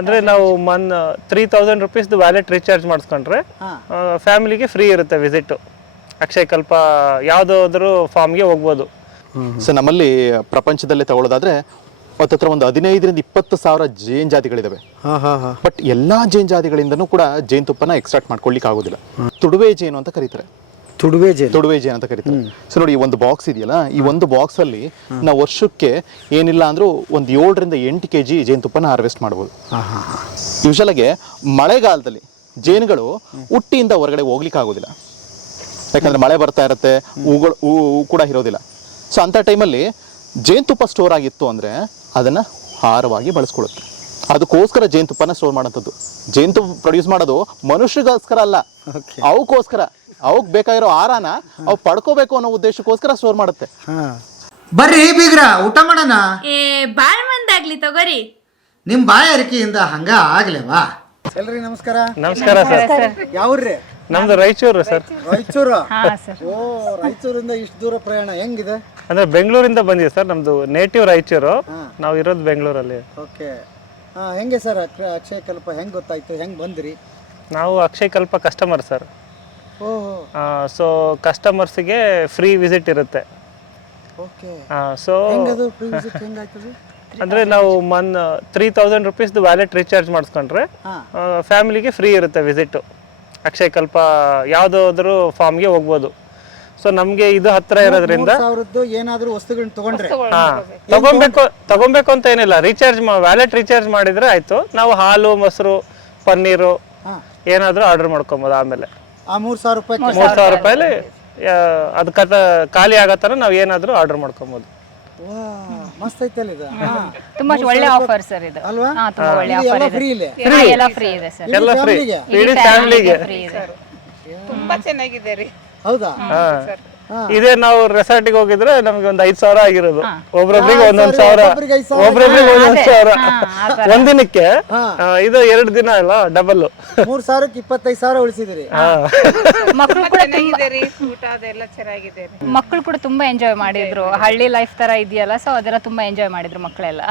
ಅಂದ್ರೆ ನಾವು 3000 ರುಪೀಸ್ದು wallet recharge ಮಾಡಿಸ್ಕೊಂಡ್ರೆ ಫ್ಯಾಮಿಲಿಗೆ ಫ್ರೀ ಇರುತ್ತೆ ವಿಸಿಟ್. ಅಕ್ಷಯ ಕಲ್ಪ ಯಾವುದಾದ್ರೂ ಫಾರ್ಮ್ಗೆ ಹೋಗ್ಬೋದು. ಸೊ ನಮ್ಮಲ್ಲಿ ಪ್ರಪಂಚದಲ್ಲೇ ತಗೊಳ್ಳೋದಾದ್ರೆ ಹತ್ರ ಒಂದು 15,000-20,000 ಜೇನ್ ಜಾತಿಗಳಿದಾವೆ. ಬಟ್ ಎಲ್ಲಾ ಜೇನ್ ಜಾತಿಗಳಿಂದನೂ ಕೂಡ ಜೇನುತುಪ್ಪನ ಎಕ್ಸ್ಟ್ರಾಕ್ಟ್ ಮಾಡ್ಕೊಳ್ಳಿಕ್ಕೆ ಆಗೋದಿಲ್ಲ. ತುಡುವೆ ಜೇನು ಅಂತ ಕರೀತಾರೆ. ತುಡುವೆ ಜೇನು ಅಂತ ಕರೀತಾರೆ. ಸೊ ನೋಡಿ, ಈ ಒಂದು ಬಾಕ್ಸ್ ಇದೆಯಲ್ಲ, ಈ ಒಂದು ಬಾಕ್ಸ್ ಅಲ್ಲಿ ನಾವು ವರ್ಷಕ್ಕೆ ಏನಿಲ್ಲ ಅಂದ್ರೂ ಒಂದು 7-8 kg ಜೇನುತುಪ್ಪನ ಹಾರ್ವೆಸ್ಟ್ ಮಾಡ್ಬೋದು. ಯೂಶಲ್ ಆಗಿ ಮಳೆಗಾಲದಲ್ಲಿ ಜೇನುಗಳು ಹುಟ್ಟಿಯಿಂದ ಹೊರಗಡೆ ಹೋಗ್ಲಿಕ್ಕೆ ಆಗೋದಿಲ್ಲ, ಯಾಕಂದ್ರೆ ಮಳೆ ಬರ್ತಾ ಇರುತ್ತೆ, ಹೂ ಕೂಡ ಇರೋದಿಲ್ಲ. ಸೊ ಅಂಥ ಟೈಮಲ್ಲಿ ಜೇನುತುಪ್ಪ ಸ್ಟೋರ್ ಆಗಿತ್ತು ಅಂದರೆ ಅದನ್ನು ಆಹಾರವಾಗಿ ಬಳಸ್ಕೊಳ್ಳುತ್ತೆ. ಅದಕ್ಕೋಸ್ಕರ ಜೇನುತುಪ್ಪನ ಸ್ಟೋರ್ ಮಾಡೋಂಥದ್ದು. ಜೇನುತುಪ್ಪ ಪ್ರೊಡ್ಯೂಸ್ ಮಾಡೋದು ಮನುಷ್ಯರಿಗೋಸ್ಕರ ಅಲ್ಲ, ಅವಕ್ಕೋಸ್ಕರ. ಅವಕ್ಕೆ ಬೇಕಾಗಿರೋ ಆಹಾರನ ಅವು ಪಡ್ಕೋಬೇಕು ಅನ್ನೋ ಉದ್ದೇಶಕ್ಕೋಸ್ಕರ ಸ್ಟೋರ್ ಮಾಡುತ್ತೆ. ಬರ್ರಿ ಬೀಗ್ರ, ಊಟ ಮಾಡೋಣ. ಬಾಳ್ ಮಂದಾಗ್ಲಿ ತಗೋರಿ. ನಿಮ್ ಬಾಯ ಅರಿಕೆಯಿಂದ ಹಂಗ ಆಗ್ಲೇವಾ? ಎಲ್ರಿ ನಮಸ್ಕಾರ. ನಮಸ್ಕಾರ ಸರ್. ಯಾವ್ರಿ? ನಮ್ದು ರಾಯಚೂರು ಸರ್. ರಾಯಚೂರು? ಓ, ರಾಯಚೂರಿಂದ ಇಷ್ಟು ದೂರ ಪ್ರಯಾಣ ಹೆಂಗಿದೆ? ಅಂದ್ರೆ ಬೆಂಗಳೂರಿಂದ ಬಂದಿದೆ ಸರ್. ನಮ್ದು ನೇಟಿವ್ ರಾಯಚೂರು, ನಾವು ಇರೋದು ಬೆಂಗಳೂರಲ್ಲಿ. ಓಕೆ. ಹೆಂಗೆ ಸರ್ ಅಕ್ಷಯ ಕಲ್ಪ ಹೆಂಗ್ ಗೊತ್ತಾಯ್ತು, ಹೆಂಗ್ ಬಂದ್ರಿ? ನಾವು ಅಕ್ಷಯ ಕಲ್ಪ ಕಸ್ಟಮರ್ ಸರ್. ಓಹೋ. ಸೊ ಕಸ್ಟಮರ್ಸ್ಗೆ ಫ್ರೀ ವಿಸಿಟ್ ಇರುತ್ತೆ. ಓಕೆ. ಸೊ ಹೆಂಗದು ಫ್ರೀ ವಿಸಿಟ್ ಹೆಂಗಾಯ್ತದೆ? ಅಂದ್ರೆ ನಾವು 3000 ರುಪೀಸ್ದು ವ್ಯಾಲೆಟ್ ರೀಚಾರ್ಜ್ ಮಾಡಿಸ್ಕೊಂಡ್ರೆ ಫ್ಯಾಮಿಲಿಗೆ ಫ್ರೀ ಇರುತ್ತೆ ವಿಸಿಟ್. ಅಕ್ಷಯ ಕಲ್ಪ ಯಾವುದಾದ್ರೂ ಫಾರ್ಮ್ಗೆ ಹೋಗ್ಬೋದು. ಸೊ ನಮ್ಗೆ ಇದು ಹತ್ರ ಇರೋದ್ರಿಂದ ಏನಾದ್ರೂ ವಸ್ತುಗಳನ್ನ ತಗೊಂಡ್ರೆ ತಗೊಬೇಕು ಅಂತ ಏನಿಲ್ಲ. ವ್ಯಾಲೆಟ್ ರೀಚಾರ್ಜ್ ಮಾಡಿದ್ರೆ ಆಯ್ತು. ನಾವು ಹಾಲು, ಮೊಸರು, ಪನ್ನೀರು ಏನಾದ್ರೂ ಆರ್ಡರ್ ಮಾಡ್ಕೊಬೋದು. ಆಮೇಲೆ ಆ 3,000 ರೂಪಾಯಲ್ಲಿ ಅದು ಖಾಲಿ ಆಗತ್ತಾರ ನಾವು ಏನಾದ್ರೂ ಆರ್ಡರ್ ಮಾಡ್ಕೊಬೋದು. ಮಸ್ತ್ ಐತಲ್ಲ ಇದು. ತುಂಬಾ ಒಳ್ಳೆ ಆಫರ್ ಸರ್ ಇದು. ಅಲ್ವಾ? ತುಂಬಾ ಒಳ್ಳೆ ಆಫರ್ ಇದೆ. ಎಲ್ಲ ಫ್ರೀ ಇದೆ ಸರ್. ಎಲ್ಲ ಫ್ರೀ, ಇಡೀ ಫ್ಯಾಮಿಲಿಗೆ. ತುಂಬಾ ಚೆನ್ನಾಗಿದೆ ರೀ. ಹೌದಾ? ಇದೇ ನಾವು ರೆಸಾರ್ಟಿಗೆ ಹೋಗಿದ್ರೆ ನಮ್ಗೆ ಒಂದು 5,000 ಆಗಿರೋದು. ಒಬ್ರೊಬ್ರಿಗೆ 1,000, ಒಬ್ರೊಬ್ರಿಗೆ 1,000 ಒಂದಿನಕ್ಕೆ. ಇದು 2 ದಿನ ಅಲ್ಲ, ಡಬಲ್. 3,000ಕ್ಕೆ 25,000 ಉಳಿಸಿದ್ರಿ. ಮಕ್ಕಳು ಕೂಡ ಚೆನ್ನಾಗಿದೆ ರೀ, ಊಟ ಅದೆಲ್ಲ ಚೆನ್ನಾಗಿದೆ ರೀ. ಮಕ್ಕಳು ಕೂಡ ತುಂಬಾ ಎಂಜಾಯ್ ಮಾಡಿದ್ರು. ಹಳ್ಳಿ ಲೈಫ್ ತರ ಇದೆಯಲ್ಲ, ಸೊ ಅದೆಲ್ಲ ತುಂಬಾ ಎಂಜಾಯ್ ಮಾಡಿದ್ರು ಮಕ್ಕಳೆಲ್ಲ.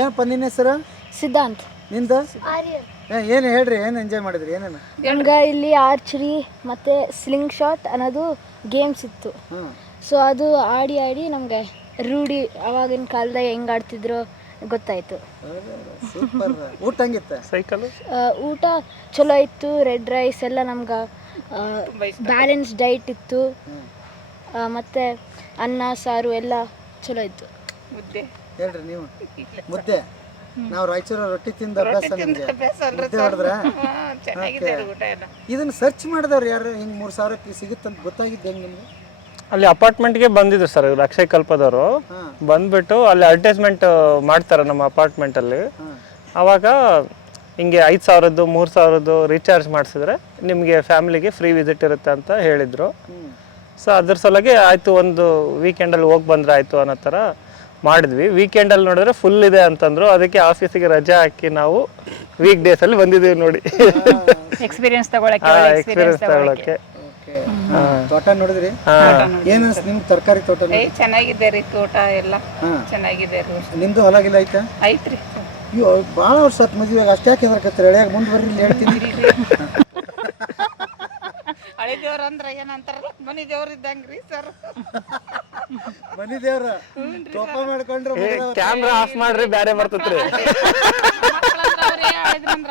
ಏನಪ್ಪ ನಿನ್ನ ಹೆಸರು? ಸಿದ್ಧಾಂತ್. ನಿಂದ? ಏನು ಹೇಳ್ರಿ, ಏನು ಎಂಜಾಯ್ ಮಾಡಿದ್ರಿ? ಏನೇನು? ನಮ್ಗೆ ಇಲ್ಲಿ ಆರ್ಚರಿ ಮತ್ತು ಸ್ಲಿಂಗ್ ಶಾಟ್ ಅನ್ನೋದು ಗೇಮ್ಸ್ ಇತ್ತು. ಸೊ ಅದು ಆಡಿ ಆಡಿ ನಮಗೆ ರೂಢಿ, ಅವಾಗಿನ ಕಾಲದಾಗ ಹೆಂಗೆ ಆಡ್ತಿದ್ರು ಗೊತ್ತಾಯಿತು. ಸೂಪರ್. ಊಟ ಹೆಂಗಿತ್ತು? ಸೈಕಲ್ ಊಟ ಚಲೋ ಇತ್ತು. ರೆಡ್ ರೈಸ್ ಎಲ್ಲ ನಮ್ಗೆ ಬ್ಯಾಲೆನ್ಸ್ ಡೈಟ್ ಇತ್ತು. ಮತ್ತು ಅನ್ನ ಸಾರು ಎಲ್ಲ ಚಲೋ ಇತ್ತು. ಮುದ್ದೆ ಹೇಳ್ರಿ ನೀವು. ಮುದ್ದೆ? ನಾವು ರಾಯಚೂರು ರೊಟ್ಟಿ ತಿಂದ ಅಭ್ಯಾಸ ನಮಗೆ. ಮುದ್ದೆ ಹೊಡೆದ್ರ ಚೆನ್ನಾಗಿದೆ ಊಟ ಎಲ್ಲ. ಇದನ್ನ ಸರ್ಚ್ ಮಾಡಿದವ್ರು ಯಾರು? ಹಿಂಗೆ 3,000ಕ್ಕೆ ಸಿಗುತ್ತಂತ ಗೊತ್ತಾಗಿದ್ದು ಹೆಂಗೆ ನಿಮ್ಗೆ? ಅಲ್ಲಿ ಅಪಾರ್ಟ್ಮೆಂಟ್ಗೆ ಬಂದಿದ್ರು ಸರ್ ಇವ್ರು, ಅಕ್ಷಯ ಕಲ್ಪದವರು. ಬಂದ್ಬಿಟ್ಟು ಅಲ್ಲಿ ಅಡ್ವರ್ಟೈಸ್ಮೆಂಟ್ ಮಾಡ್ತಾರೆ ನಮ್ಮ ಅಪಾರ್ಟ್ಮೆಂಟ್ ಅಲ್ಲಿ. ಅವಾಗ ಹಿಂಗೆ 5,000ದ್ದು 3,000ದ್ದು ರೀಚಾರ್ಜ್ ಮಾಡಿಸಿದ್ರೆ ನಿಮಗೆ ಫ್ಯಾಮಿಲಿಗೆ ಫ್ರೀ ವಿಸಿಟ್ ಇರುತ್ತೆ ಅಂತ ಹೇಳಿದ್ರು. ಸೊ ಅದ್ರ ಸಲುವಾಗಿ ಆಯ್ತು, ಒಂದು ವೀಕೆಂಡಲ್ಲಿ ಹೋಗಿ ಬಂದ್ರೆ ಆಯ್ತು ಅನ್ನೋ ಥರ ಮಾಡಿದ್ವಿ. ವೀಕೆಂಡಲ್ಲಿ ನೋಡಿದ್ರೆ ಫುಲ್ ಇದೆ ಅಂತಂದ್ರು. ಅದಕ್ಕೆ ಆಫೀಸಿಗೆ ರಜೆ ಹಾಕಿ ನಾವು ವೀಕ್ ಡೇಸ್ ಅಲ್ಲಿ ಬಂದಿದ್ದೀವಿ ನೋಡಿ, ಎಕ್ಸ್ಪೀರಿಯನ್ಸ್ ತಗೊಳಕ್ಕೆ. ತೋಟ ನೋಡಿದ್ರಿ? ಏನು ನಿಮ್ ತರಕಾರಿ ತೋಟ? ಚೆನ್ನಾಗಿದೆ ರೀ ತೋಟ ಎಲ್ಲ ಚೆನ್ನಾಗಿದೆ ರೀ. ನಿಮ್ದು ಹೊಲಗಿಲ್ಲ ಐತಾ? ಐತ್ರಿ. ಅಯ್ಯೋ, ಭಾಳ ವರ್ಷ ಆತ್ ಮದುವೆಗೆ. ಅಷ್ಟ್ಯಾಕೆ ಹೆದರ್ಕತ್ತೀರಿ? ಎಳೆಯಾಗ ಮುಂದೆ ಬರ್ರಿ, ಇಲ್ಲಿ ಹೇಳ್ತೀನಿ. ಹಳೆ ದೇವ್ರ ಅಂದ್ರ ಏನಂತಾರ, ಮನಿ ದೇವ್ರ ಇದ್ದಂಗ್ರಿ ಸರ್. ಮನಿ ದೇವ್ರ ಟೋಪ ಮಾಡ್ಕೊಂಡ್ರೆ ಕ್ಯಾಮ್ರಾ ಆಫ್ ಮಾಡ್ರಿ, ಬ್ಯಾರೆ ಬರ್ತತ್ರಿ.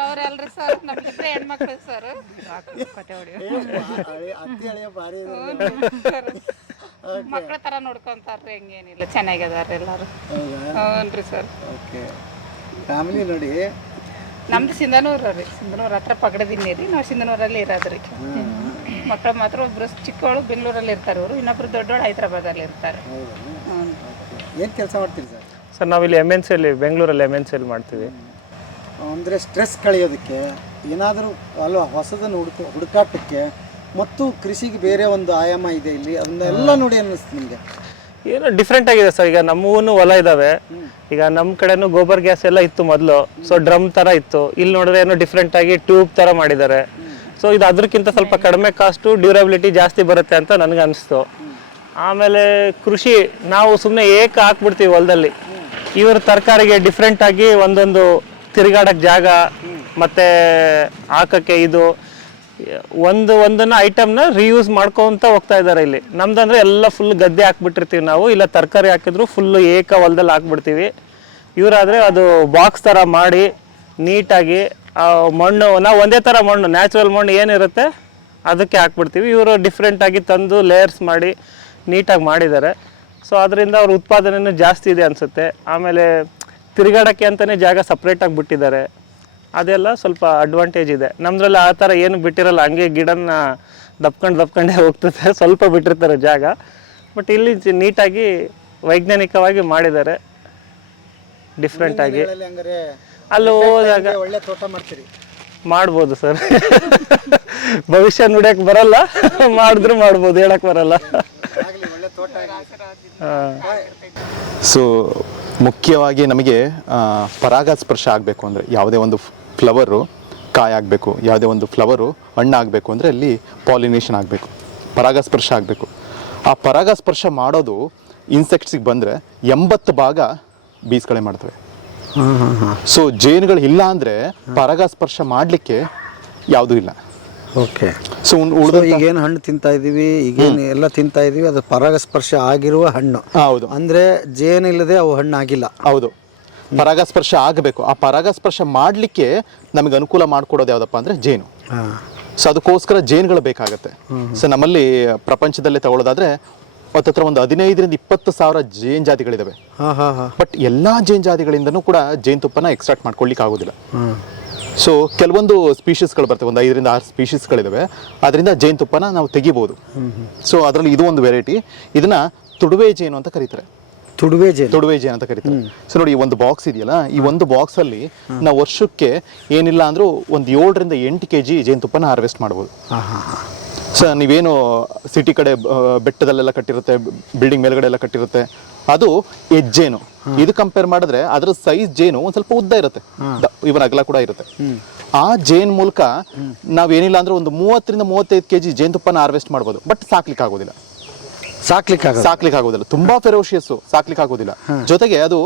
ಅವ್ರೆ ಅಲ್ರಿ ಸರ್, ನಮ್ಗಿದ್ರೆ ಹೆಣ್ಮಕ್ಳು ಸರ್. ಅತ್ತಿ ಹಳೆಯ ಭಾರಿ ಮಕ್ಳ ತರ ನೋಡ್ಕೊಂತಾರ್ರಿ. ಹಂಗೇನಿಲ್ಲ, ಚೆನ್ನಾಗಿದಾರ ಎಲ್ಲಾರು. ಹ್ಞೂನ್ರಿ ಸರ್. ಓಕೆ. ಫ್ಯಾಮಿಲಿ ನೋಡಿ, ನಮ್ದು ಸಿಂಧನೂರು ರೀ. ಸಿಂಧನೂರು ಹತ್ರ ಪಗಡದಿನ್ನಿ ರೀ. ನಾವು ಸಿಂಧನೂರಲ್ಲಿ ಇರೋದ್ರಿ. ಮಕ್ಕಳು ಮಾತ್ರ ಒಬ್ರು ಚಿಕ್ಕವಳು ಬೆಂಗಳೂರಲ್ಲಿ ಇರ್ತಾರೆ, ಅವರು ಇನ್ನೊಬ್ರು ದೊಡ್ಡವಳು ಹೈದರಾಬಾದಲ್ಲಿ ಇರ್ತಾರೆ. ಏನು ಕೆಲಸ ಮಾಡ್ತೀರಿ ಸರ್? ಸರ್ ನಾವಿಲ್ಲಿ MNC ಅಲ್ಲಿ, ಬೆಂಗಳೂರಲ್ಲಿ MNC ಅಲ್ಲಿ ಮಾಡ್ತೀವಿ. ಅಂದರೆ ಸ್ಟ್ರೆಸ್ ಕಳೆಯೋದಕ್ಕೆ ಏನಾದರೂ ಅಲ್ವಾ ಹೊಸದನ್ನು ಹುಡುಕಾಟಕ್ಕೆ ಮತ್ತು ಕೃಷಿಗೆ ಬೇರೆ ಒಂದು ಆಯಾಮ ಇದೆ ಇಲ್ಲಿ, ಅದನ್ನೆಲ್ಲ ನೋಡಿ ಅನ್ನಿಸ್ತು ನಿಮಗೆ? ಏನೋ ಡಿಫ್ರೆಂಟ್ ಆಗಿದೆ ಸರ್. ಈಗ ನಮ್ಮೂ ಹೊಲ ಇದಾವೆ. ಈಗ ನಮ್ಮ ಕಡೆನೂ ಗೋಬರ್ ಗ್ಯಾಸ್ ಎಲ್ಲ ಇತ್ತು ಮೊದಲು. ಸೊ ಡ್ರಮ್ ತರ ಇತ್ತು. ಇಲ್ಲಿ ನೋಡಿದ್ರೆ ಏನೋ ಡಿಫ್ರೆಂಟ್ ಆಗಿ ಟ್ಯೂಬ್ ತರ ಮಾಡಿದ್ದಾರೆ. ಸೊ ಇದು ಅದಕ್ಕಿಂತ ಸ್ವಲ್ಪ ಕಡಿಮೆ ಕಾಸ್ಟು, ಡ್ಯೂರಬಿಲಿಟಿ ಜಾಸ್ತಿ ಬರುತ್ತೆ ಅಂತ ನನಗೆ ಅನಿಸ್ತು. ಆಮೇಲೆ ಕೃಷಿ ನಾವು ಸುಮ್ಮನೆ ಹಾಕ್ಬಿಡ್ತೀವಿ ಹೊಲದಲ್ಲಿ. ಇವರು ತರಕಾರಿಗೆ ಡಿಫ್ರೆಂಟ್ ಆಗಿ ಒಂದೊಂದು ತಿರುಗಾಡಕ್ಕೆ ಜಾಗ ಮತ್ತು ಹಾಕೋಕ್ಕೆ ಇದು ಒಂದನ್ನ ಐಟಮ್ನ ರೀಯೂಸ್ ಮಾಡ್ಕೊತ ಹೋಗ್ತಾ ಇದ್ದಾರೆ ಇಲ್ಲಿ. ನಮ್ದಂದ್ರೆ ಎಲ್ಲ ಫುಲ್ ಗದ್ದೆ ಹಾಕ್ಬಿಟ್ಟಿರ್ತೀವಿ ನಾವು, ಇಲ್ಲ ತರಕಾರಿ ಹಾಕಿದ್ರು ಫುಲ್ಲು ಏಕ ಹೊಲದಲ್ಲಿ ಹಾಕ್ಬಿಡ್ತೀವಿ. ಇವರಾದರೆ ಅದು ಬಾಕ್ಸ್ ಥರ ಮಾಡಿ ನೀಟಾಗಿ ಮಣ್ಣು, ನಾವು ಒಂದೇ ಥರ ಮಣ್ಣು, ನ್ಯಾಚುರಲ್ ಮಣ್ಣು ಏನಿರುತ್ತೆ ಅದಕ್ಕೆ ಹಾಕ್ಬಿಡ್ತೀವಿ. ಇವರು ಡಿಫ್ರೆಂಟಾಗಿ ತಂದು ಲೇಯರ್ಸ್ ಮಾಡಿ ನೀಟಾಗಿ ಮಾಡಿದ್ದಾರೆ. ಸೊ ಅದರಿಂದ ಅವ್ರ ಉತ್ಪಾದನೆಯೂ ಜಾಸ್ತಿ ಇದೆ ಅನಿಸುತ್ತೆ. ಆಮೇಲೆ ತಿರುಗಾಡೋಕ್ಕೆ ಅಂತಲೇ ಜಾಗ ಸಪ್ರೇಟಾಗಿ ಬಿಟ್ಟಿದ್ದಾರೆ. ಅದೆಲ್ಲ ಸ್ವಲ್ಪ ಅಡ್ವಾಂಟೇಜ್ ಇದೆ. ನಮ್ಮದ್ರಲ್ಲಿ ಆ ಥರ ಏನು ಬಿಟ್ಟಿರಲ್ಲ, ಹಂಗೆ ಗಿಡನ ದಪ್ಕೊಂಡೇ ಹೋಗ್ತದೆ, ಸ್ವಲ್ಪ ಬಿಟ್ಟಿರ್ತಾರೆ ಜಾಗ. ಬಟ್ ಇಲ್ಲಿ ನೀಟಾಗಿ ವೈಜ್ಞಾನಿಕವಾಗಿ ಮಾಡಿದ್ದಾರೆ ಡಿಫ್ರೆಂಟಾಗಿ. ಹಂಗಾರೆ ಅಲ್ಲಿ ಹೋದಾಗ ಒಳ್ಳೆ ತೋಟ ಮಾಡ್ತೀರಿ. ಮಾಡ್ಬೋದು ಸರ್. ಭವಿಷ್ಯ ನುಡಿಯಕ್ಕೆ ಬರಲ್ಲ, ಮಾಡಿದ್ರು ಮಾಡ್ಬೋದು, ಹೇಳಕ್ ಬರಲ್ಲ. ಆಗಲಿ, ಒಳ್ಳೆ ತೋಟ ಸೊ ಮುಖ್ಯವಾಗಿ ನಮಗೆ ಪರಾಗಸ್ಪರ್ಶ ಆಗಬೇಕು ಅಂದರೆ ಯಾವುದೇ ಒಂದು ಫ್ಲವರು ಕಾಯಾಗಬೇಕು, ಯಾವುದೇ ಒಂದು ಫ್ಲವರು ಹಣ್ಣಾಗಬೇಕು ಅಂದರೆ ಅಲ್ಲಿ ಪಾಲಿನೇಷನ್ ಆಗಬೇಕು, ಪರಾಗಸ್ಪರ್ಶ ಆಗಬೇಕು. ಆ ಪರಾಗಸ್ಪರ್ಶ ಮಾಡೋದು ಇನ್ಸೆಕ್ಟ್ಸಿಗೆ ಬಂದರೆ 80 ಭಾಗ ಬೀಸ್ಗಳೇ ಮಾಡ್ತವೆ. ಸೊ ಜೇನುಗಳು ಇಲ್ಲ ಅಂದರೆ ಪರಾಗಸ್ಪರ್ಶ ಮಾಡಲಿಕ್ಕೆ ಯಾವುದೂ ಇಲ್ಲ. ಓಕೆ. ಸೊ ಈಗೇನು ಹಣ್ಣು ತಿಂತಾ ಇದೀವಿ, ಈಗೇನು ಎಲ್ಲ ತಿಂತಾ ಇದೀವಿ, ಅದು ಪರಾಗಸ್ಪರ್ಶ ಆಗಿರುವ ಹಣ್ಣು. ಹೌದು. ಅಂದ್ರೆ ಜೇನು ಇಲ್ಲದೆ ಅವು ಹಣ್ಣು ಆಗಿಲ್ಲ. ಹೌದು, ಪರಾಗಸ್ಪರ್ಶ ಆಗಬೇಕು. ಆ ಪರಾಗಸ್ಪರ್ಶ ಮಾಡಲಿಕ್ಕೆ ನಮಗೆ ಅನುಕೂಲ ಮಾಡಿಕೊಡೋದು ಯಾವುದಪ್ಪ ಅಂದರೆ ಜೇನು. ಸೊ ಅದಕ್ಕೋಸ್ಕರ ಜೇನುಗಳು ಬೇಕಾಗತ್ತೆ. ಸೊ ನಮ್ಮಲ್ಲಿ ಪ್ರಪಂಚದಲ್ಲೇ ತಗೊಳ್ಳೋದಾದ್ರೆ ಹತ್ತತ್ರ ಒಂದು 15ರಿಂದ 20 ಸಾವಿರ ಜೇನು ಜಾತಿಗಳಿದಾವೆ. ಬಟ್ ಎಲ್ಲ ಜೇನು ಜಾತಿಗಳಿಂದನೂ ಕೂಡ ಜೇನುತುಪ್ಪನ ಎಕ್ಸ್ಟ್ರಾಕ್ಟ್ ಮಾಡ್ಕೊಳ್ಳಿಕ್ಕೆ ಆಗೋದಿಲ್ಲ. ಸೊ ಕೆಲವೊಂದು ಸ್ಪೀಷೀಸ್ಗಳು ಬರ್ತವೆ, ಒಂದು 5ರಿಂದ 6 ಸ್ಪೀಷೀಸ್ಗಳಿದಾವೆ. ಅದರಿಂದ ಜೇನುತುಪ್ಪನ ನಾವು ತೆಗಿಬೋದು. ಸೊ ಅದರಲ್ಲಿ ಇದು ಒಂದು ವೆರೈಟಿ. ಇದನ್ನ ತುಡುವೆ ಜೇನು ಅಂತ ಕರೀತಾರೆ. ತುಡುವೆ ಜೇನು ಅಂತ ಕರೀತಾರೆ. ಸೊ ನೋಡಿ, ಈ ಒಂದು ಬಾಕ್ಸ್ ಇದೆಯಲ್ಲ, ಈ ಒಂದು ಬಾಕ್ಸ್ ಅಲ್ಲಿ ನಾವು ವರ್ಷಕ್ಕೆ ಏನಿಲ್ಲ ಅಂದ್ರೂ ಒಂದು 7ರಿಂದ 8 kg ಜೇನುತುಪ್ಪನ ಹಾರ್ವೆಸ್ಟ್ ಮಾಡ್ಬೋದು. ಸೊ ನೀವೇನು ಸಿಟಿ ಕಡೆ ಬೆಟ್ಟದಲ್ಲೆಲ್ಲ ಕಟ್ಟಿರುತ್ತೆ, ಬಿಲ್ಡಿಂಗ್ ಮೇಲ್ಗಡೆ ಎಲ್ಲ ಕಟ್ಟಿರುತ್ತೆ, ಅದು ಹೆಜ್ಜೇನು. ಇದು ಕಂಪೇರ್ ಮಾಡಿದ್ರೆ ಅದರ ಸೈಜ್ ಜೇನು ಒಂದ್ ಸ್ವಲ್ಪ ಉದ್ದ ಇರುತ್ತೆ, ಇವನ್ ಅಗಲ ಕೂಡ ಇರುತ್ತೆ. ಆ ಜೇನ್ ಮೂಲಕ ನಾವೇನಿಲ್ಲ ಅಂದ್ರೆ ಒಂದು 30ರಿಂದ 35 kg ಜೇನುತುಪ್ಪನ ಹಾರ್ವೆಸ್ಟ್ ಮಾಡ್ಬೋದು. ಬಟ್ ಸಾಕ್ಲಿಕ್ಕೆ ಆಗೋದಿಲ್ಲ. ತುಂಬಾ ಫೆರೋಷಿಯಸ್, ಸಾಕ್ಲಿಕ್ಕೆ ಆಗೋದಿಲ್ಲ. ಜೊತೆಗೆ ಅದು